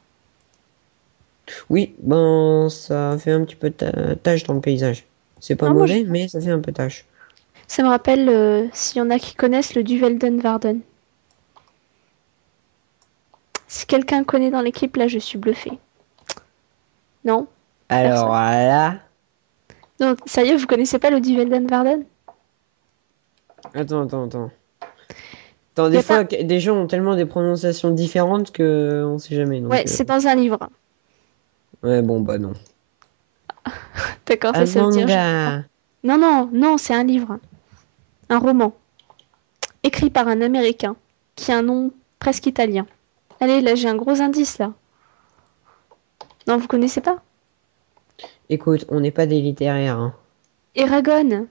Oui, ben, ça fait un petit peu tache dans le paysage. C'est pas Ah, moi, mauvais, mais ça fait un peu tache. ça me rappelle, s'il y en a qui connaissent le Duvelden Varden. Si quelqu'un connaît dans l'équipe, là, je suis bluffée. Non? Alors Personne. là, Non, sérieux, vous connaissez pas le Duvelden Varden? attends. Attends, Y des a pas... fois, des gens ont tellement des prononciations différentes que on sait jamais. Ouais, Donc, c'est dans un livre. ouais, bon, bah non. D'accord, Un ça veut dire je crois. manga. Non, non, non, c'est un livre. Un roman. Écrit par un Américain. Qui a un nom presque italien. Allez, là, j'ai un gros indice, là. Non, vous connaissez pas? Écoute, on n'est pas des littéraires, hein. Eragon.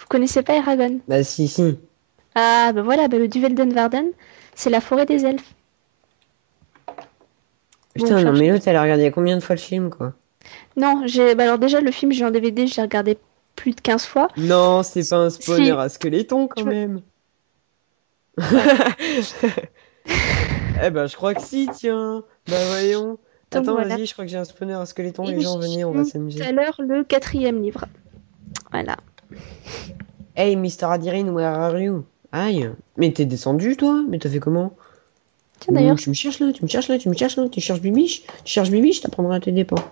Vous connaissez pas Eragon? Bah si, si. Ah, bah voilà, bah, le Duveldenvarden, c'est la forêt des elfes. Bon, Putain, non, cherche. mais l'autre, elle a regardé combien de fois le film, quoi. Non, bah alors déjà, le film, j'ai en DVD, j'ai regardé plus de 15 fois. Non, c'est pas un spawner Si, à squeletton, quand tu vois, même. ouais. Eh ben, je crois que si, tiens. Bah, voyons. Donc Attends, voilà. vas-y, je crois que j'ai un spawner à squeletton. Et Les gens, j'ai venez, on va fini tout s'amuser. à l'heure le 4e livre. Voilà. Hey, Mr. Adirin, where are you? Aïe. Mais t'es descendu, toi? Mais t'as fait comment? Tiens, d'ailleurs, Tu me cherches là, tu me cherches là, tu me cherches là, tu cherches Bibiche? Tu cherches Bibiche, t'apprendras à tes dépens.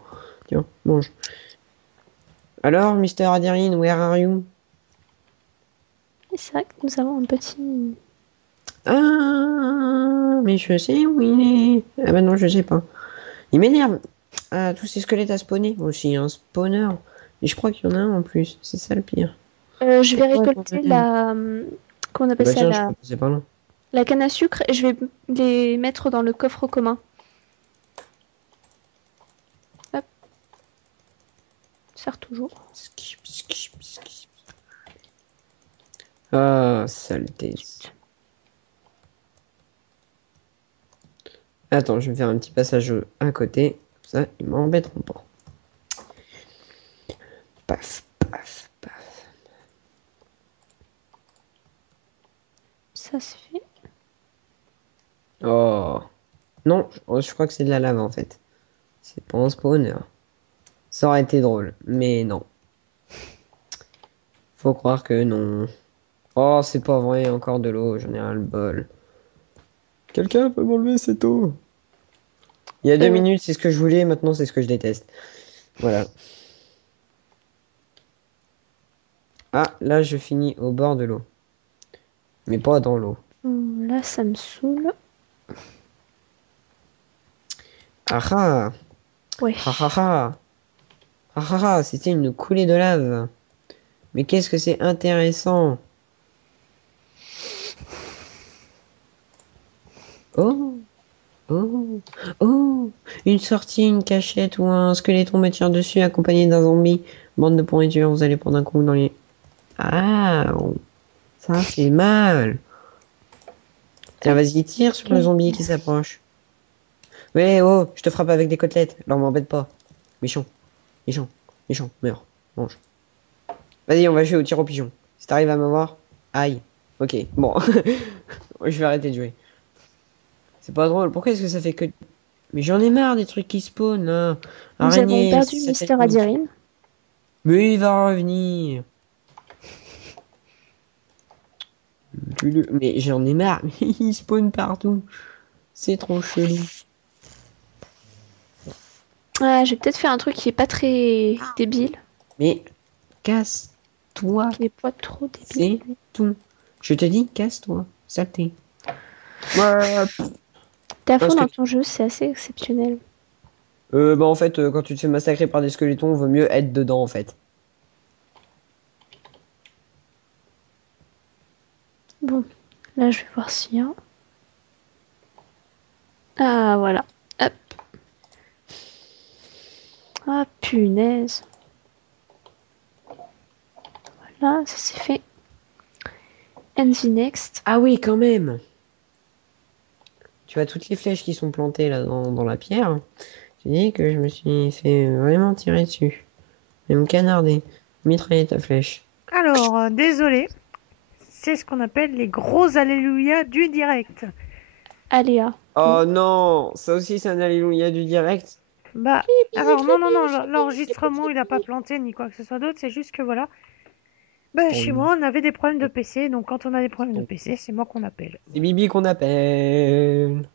Tiens, mange. Alors, Mr. Adirin, where are you? c'est vrai que nous avons un petit. Ah, mais je sais où il est. Ah bah non, je sais pas. Il m'énerve. Ah, tous ces squelettes à spawner. Aussi, un spawner. Et je crois qu'il y en a un en plus. C'est ça le pire. Je C'est vais quoi ton récolter deuxième? la. Comment on appelle Bah ça? tiens, je peux passer par là. La canne à sucre et je vais les mettre dans le coffre commun. Hop, ça sert toujours. Skip, skip, skip. Ah, saleté. Attends, je vais faire un petit passage à côté. Comme ça, ils m'embêteront pas. Paf, paf, paf. Ça c'est fait. Oh. Non, je crois que c'est de la lave en fait. C'est pas un spawner. Ça aurait été drôle, mais non. Faut croire que non. Oh, c'est pas vrai, encore de l'eau, j'en ai ras le bol. Quelqu'un peut m'enlever cette eau? Il y a deux Euh, minutes, c'est ce que je voulais, maintenant c'est ce que je déteste. Voilà. Ah, là je finis au bord de l'eau. Mais pas dans l'eau. Là, ça me saoule. Ah ah! Ouais. Ah ah ah! Ah ah ah! C'était une coulée de lave. Mais qu'est-ce que c'est intéressant! Oh! Oh! Oh! Une sortie, une cachette ou un squeletton me tire dessus accompagné d'un zombie. Bande de pourriture, vous allez prendre un coup dans les... Ah! Ça fait mal! Tiens, vas-y, tire sur le zombie qui s'approche. Ouais, oh, je te frappe avec des côtelettes. Alors m'embête pas. Méchant, méchant, méchant, meurs, mange. Vas-y, on va jouer au tir au pigeon. Si t'arrives à m'avoir, aïe. Ok, bon. Je vais arrêter de jouer. C'est pas drôle. Pourquoi est-ce que ça fait que... Mais j'en ai marre des trucs qui spawnent, là. Nous avons Araignée, perdu Mister satanique. Adirin. Mais il va revenir. Mais j'en ai marre. Il spawn partout. C'est trop chelou. Ah, je vais peut-être faire un truc qui est pas très débile. Mais casse-toi. Qui n'est pas trop C'est débile. tout. Je te dis, casse-toi. Saleté. Ouais. T'es à fond Parce que... dans ton jeu, c'est assez exceptionnel. Bah en fait, quand tu te fais massacrer par des squelettons, vaut mieux être dedans en fait. Bon, là, je vais voir s'il y a. Ah, voilà. Hop. Ah, punaise. Voilà, ça c'est fait. And the next. Ah oui, quand même. Tu vois toutes les flèches qui sont plantées là dans la pierre. Tu dis que je me suis fait vraiment tirer dessus. Même canarder. Mitrailler ta flèche. Alors, désolé, c'est ce qu'on appelle les gros alléluia du direct. Aléa. Oh non, ça aussi c'est un alléluia du direct. Bah, alors non, non, non, l'enregistrement, il n'a pas planté ni quoi que ce soit d'autre, c'est juste que voilà. Bah, Oh, chez moi, on avait des problèmes de PC, donc quand on a des problèmes de oh. PC, c'est moi qu'on appelle. C'est Bibi qu'on appelle.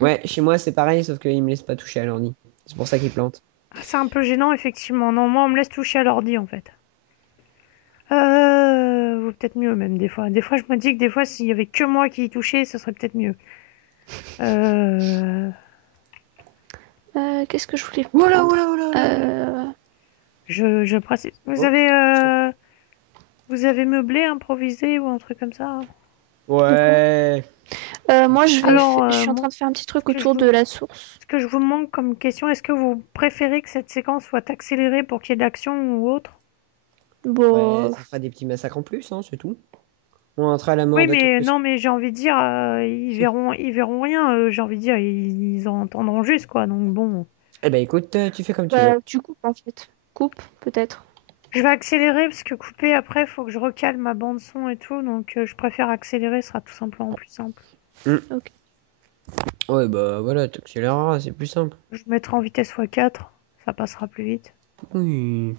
Ouais, chez moi c'est pareil, sauf qu'il me laisse pas toucher à l'ordi. C'est pour ça qu'il plante. Ah, c'est un peu gênant, effectivement. Non, moi, on me laisse toucher à l'ordi, en fait. Ou peut-être mieux, même, des fois. Des fois, je me dis que des fois, s'il y avait que moi qui y touchais, ce serait peut-être mieux. Qu'est-ce que je voulais Voilà, prendre voilà, voilà, voilà. je précise. Vous avez meublé, improvisé ou un truc comme ça? Ouais. Moi, Alors, je suis en moi, train de faire un petit truc que je autour vous- de la source. ce que je vous demande comme question, est-ce que vous préférez que cette séquence soit accélérée pour qu'il y ait de l'action ou autre? Bon, Ouais, ça fera des petits massacres en plus, hein, c'est tout. On rentre à la mort Oui, de mais quelques non, secondes. mais j'ai envie de dire, ils verront rien. J'ai envie de dire, ils entendront juste, quoi. Donc bon, Eh ben écoute, tu fais comme tu veux. Bah, tu coupes en fait. Coupe, peut-être. je vais accélérer parce que couper après, faut que je recale ma bande son et tout. Donc je préfère accélérer, ce sera tout simplement plus simple. Hmm. Ok. Ouais, bah voilà, t'accéléreras, c'est plus simple. Je mettrai en vitesse x4, ça passera plus vite. Oui.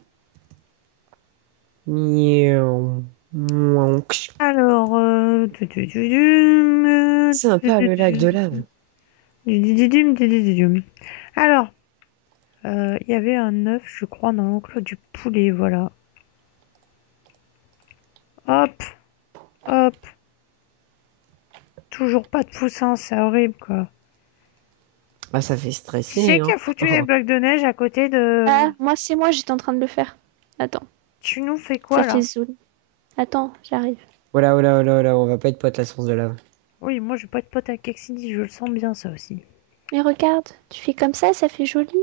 Miaou. Mouah. Alors, Sympa le lac de lave. Alors, il y avait un œuf, je crois, dans l'enclos du poulet, voilà. Hop, hop. Toujours pas de poussin, c'est horrible, quoi. Ah, ça fait Qui stresser, c'est qui hein. a foutu les Oh. blocs de neige à côté de... Ah, moi, c'est moi, j'étais en train de le faire. Attends, Tu nous fais ça quoi, fait là? zone. Attends, j'arrive. Voilà, voilà, voilà, voilà, on va pas être potes la source de lave. Oui, moi, je vais pas être pote avec Kexini, je le sens bien, ça aussi. Mais regarde, tu fais comme ça fait joli.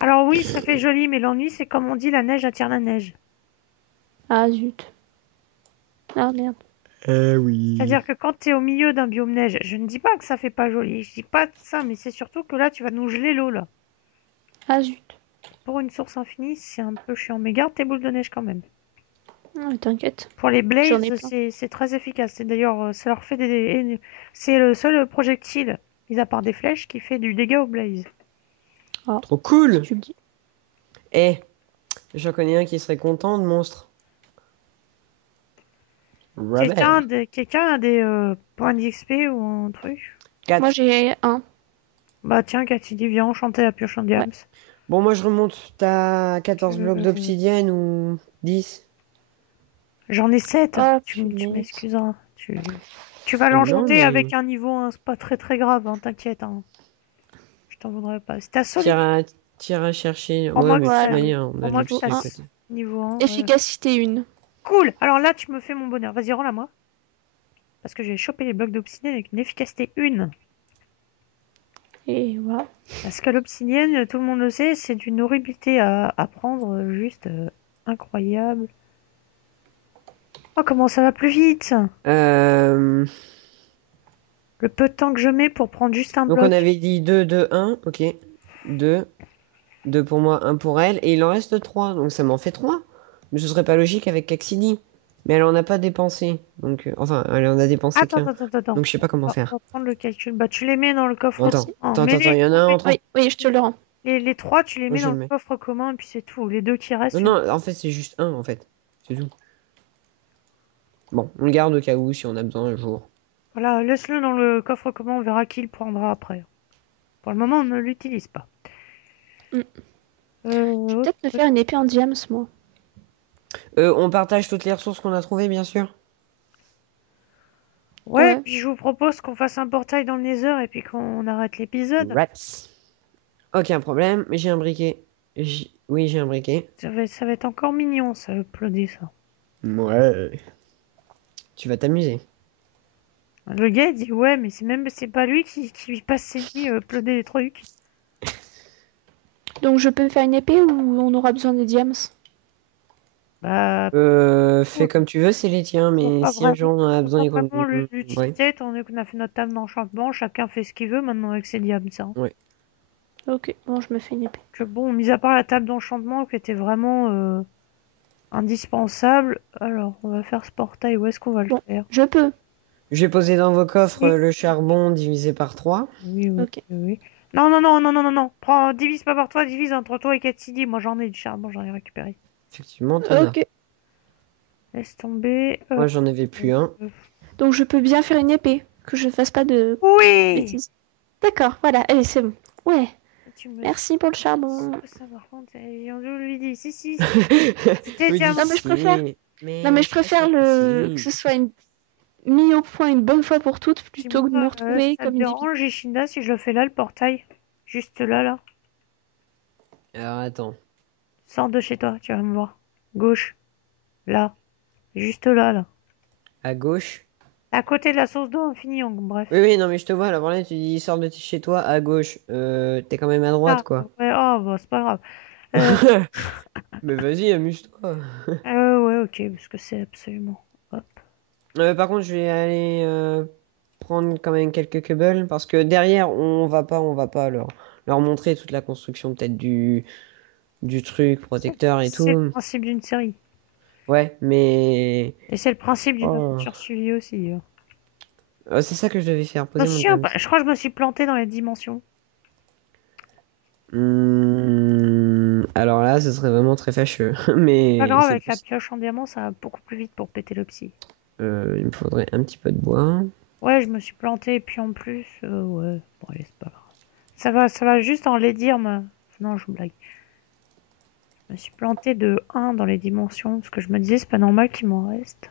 Alors oui, ça fait joli, mais l'ennui, c'est comme on dit, la neige attire la neige. Ah, zut. Ah, merde. Oui. C'est-à-dire que quand t'es au milieu d'un biome neige, je ne dis pas que ça fait pas joli, je dis pas ça, mais c'est surtout que là, tu vas nous geler l'eau, là. Ah, zut. Pour une source infinie, c'est un peu chiant, mais garde tes boules de neige quand même. Ah, t'inquiète, Pour les j'en blazes, ai plein. c'est très efficace. C'est d'ailleurs, ça leur fait c'est le seul projectile, mis à part des flèches, qui fait du dégât aux blazes. Ah, Trop si cool. tu le dis. Eh, j'en connais un qui serait content de monstre. Rebelle. Quelqu'un a des points d'XP ou un truc? Moi, 4. j'ai un. Bah tiens, Cathy, viens enchanter la pioche en Ouais. diams. Bon, moi je remonte. T'as 14 blocs Euh, d'obsidienne ou 10? J'en ai 7. Oh, Tu punaise. m'excuseras. Tu vas Oh non, l'enchanter avec mais. un niveau 1, c'est pas très très grave, hein, t'inquiète. Hein. Je t'en voudrais pas. Si t'as Tire solide, à, tire à chercher. Ouais, crois-moi mais que de toute Ouais, c'est manière, on a de crois-moi que niveau t'as l'obsidienne à 1. côté. niveau 1, ouais. Efficacité 1. Cool! Alors là, tu me fais mon bonheur. Vas-y, rends-la moi. Parce que j'ai chopé les blocs d'obsidienne avec une efficacité 1. Et voilà. Parce que l'obsidienne, tout le monde le sait, c'est d'une horribilité à prendre, juste incroyable. Oh, comment ça va plus vite! Euh, Le peu de temps que je mets pour prendre juste un Donc on bloc. avait dit 2 2 1. Ok. 2. 2 pour moi, un pour elle. Et il en reste 3. Donc ça m'en fait 3. Mais ce serait pas logique avec Caxidy. Mais elle en a pas dépensé. Donc, enfin, elle en a dépensé Attends, qu'un. attends, attends, attends. Donc je sais pas comment On faire. va prendre le calcul. Bah, tu les mets dans le coffre Attends, Merci. commun. attends, attends, attends, il y en a un en trop. Oui, oui, je te le rends. Les 3, tu les Moi mets je dans le le mets. coffre commun et puis c'est tout. Les 2 qui restent, Non, tu... non, en fait c'est juste un en fait. C'est tout. Bon, on le garde au cas où si on a besoin un jour. Voilà, laisse-le dans le coffre commun, on verra qui le prendra après. Pour le moment, on ne l'utilise pas. Mm. Je vais Euh, peut-être me faire une épée en diams, moi. On partage toutes les ressources qu'on a trouvées, bien sûr. Ouais, Ouais. puis je vous propose qu'on fasse un portail dans le Nether et puis qu'on arrête l'épisode. Raps. Aucun problème, mais j'ai un briquet. Oui, j'ai un briquet. Ça va être encore mignon, ça, uploader ça. Ouais. Tu vas t'amuser. Le gars, il dit ouais, mais c'est pas lui qui passe ses nuits à uploader les trucs. Donc je peux me faire une épée ou on aura besoin des diams? Bah, Fais comme tu veux, c'est les tiens, mais pas si un vraiment, jour on en a besoin et qu'on... vraiment Ouais, l'utilité, étant donné qu'on a fait notre table d'enchantement, chacun fait ce qu'il veut maintenant avec ses diams, ça. ouais. Ok, bon, je me fais une épée. Que bon, mis à part la table d'enchantement qui était vraiment indispensable, alors on va faire ce portail, où est-ce qu'on va le Bon, faire? je peux. J'ai posé dans vos coffres Oui, le charbon divisé par 3. oui, oui, Ok. oui. Oui. Non, non, non, non, non, non, non. Prends, divise pas par toi, divise entre toi et Katsidi. Moi j'en ai du charbon, j'en ai récupéré. Effectivement, t'en as. Ok. Laisse tomber. Moi, j'en avais plus un. Euh, Donc je peux bien faire une épée. Que je ne fasse pas de Oui! bêtises. D'accord, voilà. Allez, c'est bon. Ouais. Tu me Merci pour le charbon. ça par contre, on lui dit si, si, c'était Oui, déjà Non, mais je préfère. Non, mais je suis pas préfère sûr le que si. ce soit mis au point une bonne fois pour toutes Puis plutôt moi, que de me retrouver ça te comme une débile. dérange, Ishinda, si je le fais là, le portail? Juste là, là. Alors, attends. Sors de chez toi, tu vas me voir. Gauche, là. Juste là, là. À gauche. À côté de la source d'eau infinie, bref. Oui, oui, non, mais je te vois. Alors, là, tu dis, sors de chez toi à gauche. T'es quand même à droite, Ah, quoi. ouais, oh, bah, c'est pas grave. Euh, Mais vas-y, amuse-toi. ouais, ok, parce que c'est absolument. Hop. Par contre, je vais aller prendre quand même quelques cubbles parce que derrière, on va pas leur montrer toute la construction peut-être du truc protecteur et C'est le tout. principe d'une série. Ouais, mais Et c'est le principe d'une oh, aventure suivie aussi. c'est ça que je devais faire, poser mon Attention, diams. je crois que je me suis plantée dans les dimensions. Alors là, ce serait vraiment très fâcheux, Pas mais grave, c'est avec la possible. pioche en diamant, ça va beaucoup plus vite pour péter le psy. Il me faudrait un petit peu de bois. Ouais, je me suis plantée, et puis en plus, ouais, bon, allez, c'est pas grave. Ça va juste en les dire, mais... Non, je blague. Je me suis plantée de 1 dans les dimensions, parce que je me disais, c'est pas normal qu'il m'en reste.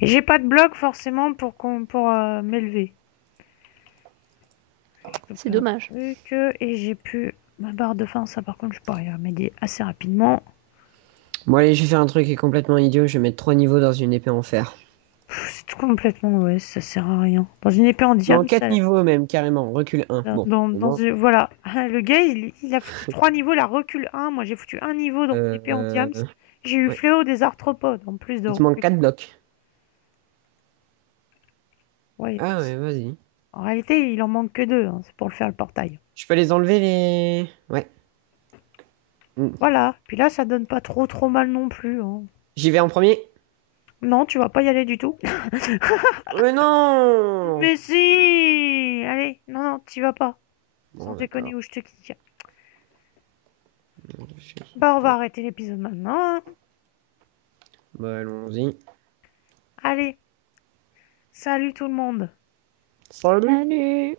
Et j'ai pas de bloc, forcément, pour m'élever. C'est dommage. Et j'ai pu... Ma barre de faim, ça, par contre, je pourrais y remédier assez rapidement. Bon, allez, je vais faire un truc qui est complètement idiot. Je vais mettre 3 niveaux dans une épée en fer. C'est tout complètement, ouais, ça sert à rien. Dans une épée en Non, diamant, 4 niveaux même, carrément. Recule 1. Bon, au moins. voilà. Le gars, il a foutu 3 niveaux, la recul 1. Moi, j'ai foutu un niveau dans une épée en diams. Euh, J'ai eu ouais. fléau des arthropodes, en plus de Il te manque recul. 4 blocs. Ouais. Ah ouais, vas-y. En réalité, il en manque que 2, c'est pour le faire le portail. Je peux les enlever les... Ouais. Mm. Voilà. Puis là, ça donne pas trop mal non plus. J'y vais en premier. Non, tu vas pas y aller du tout. Non! Mais si! Allez, non, t'y vas pas. Sans Bon, déconner d'accord. où je te kick. Bah, on va arrêter l'épisode maintenant. Bah, allons-y. Allez, salut tout le monde. Salut! Salut!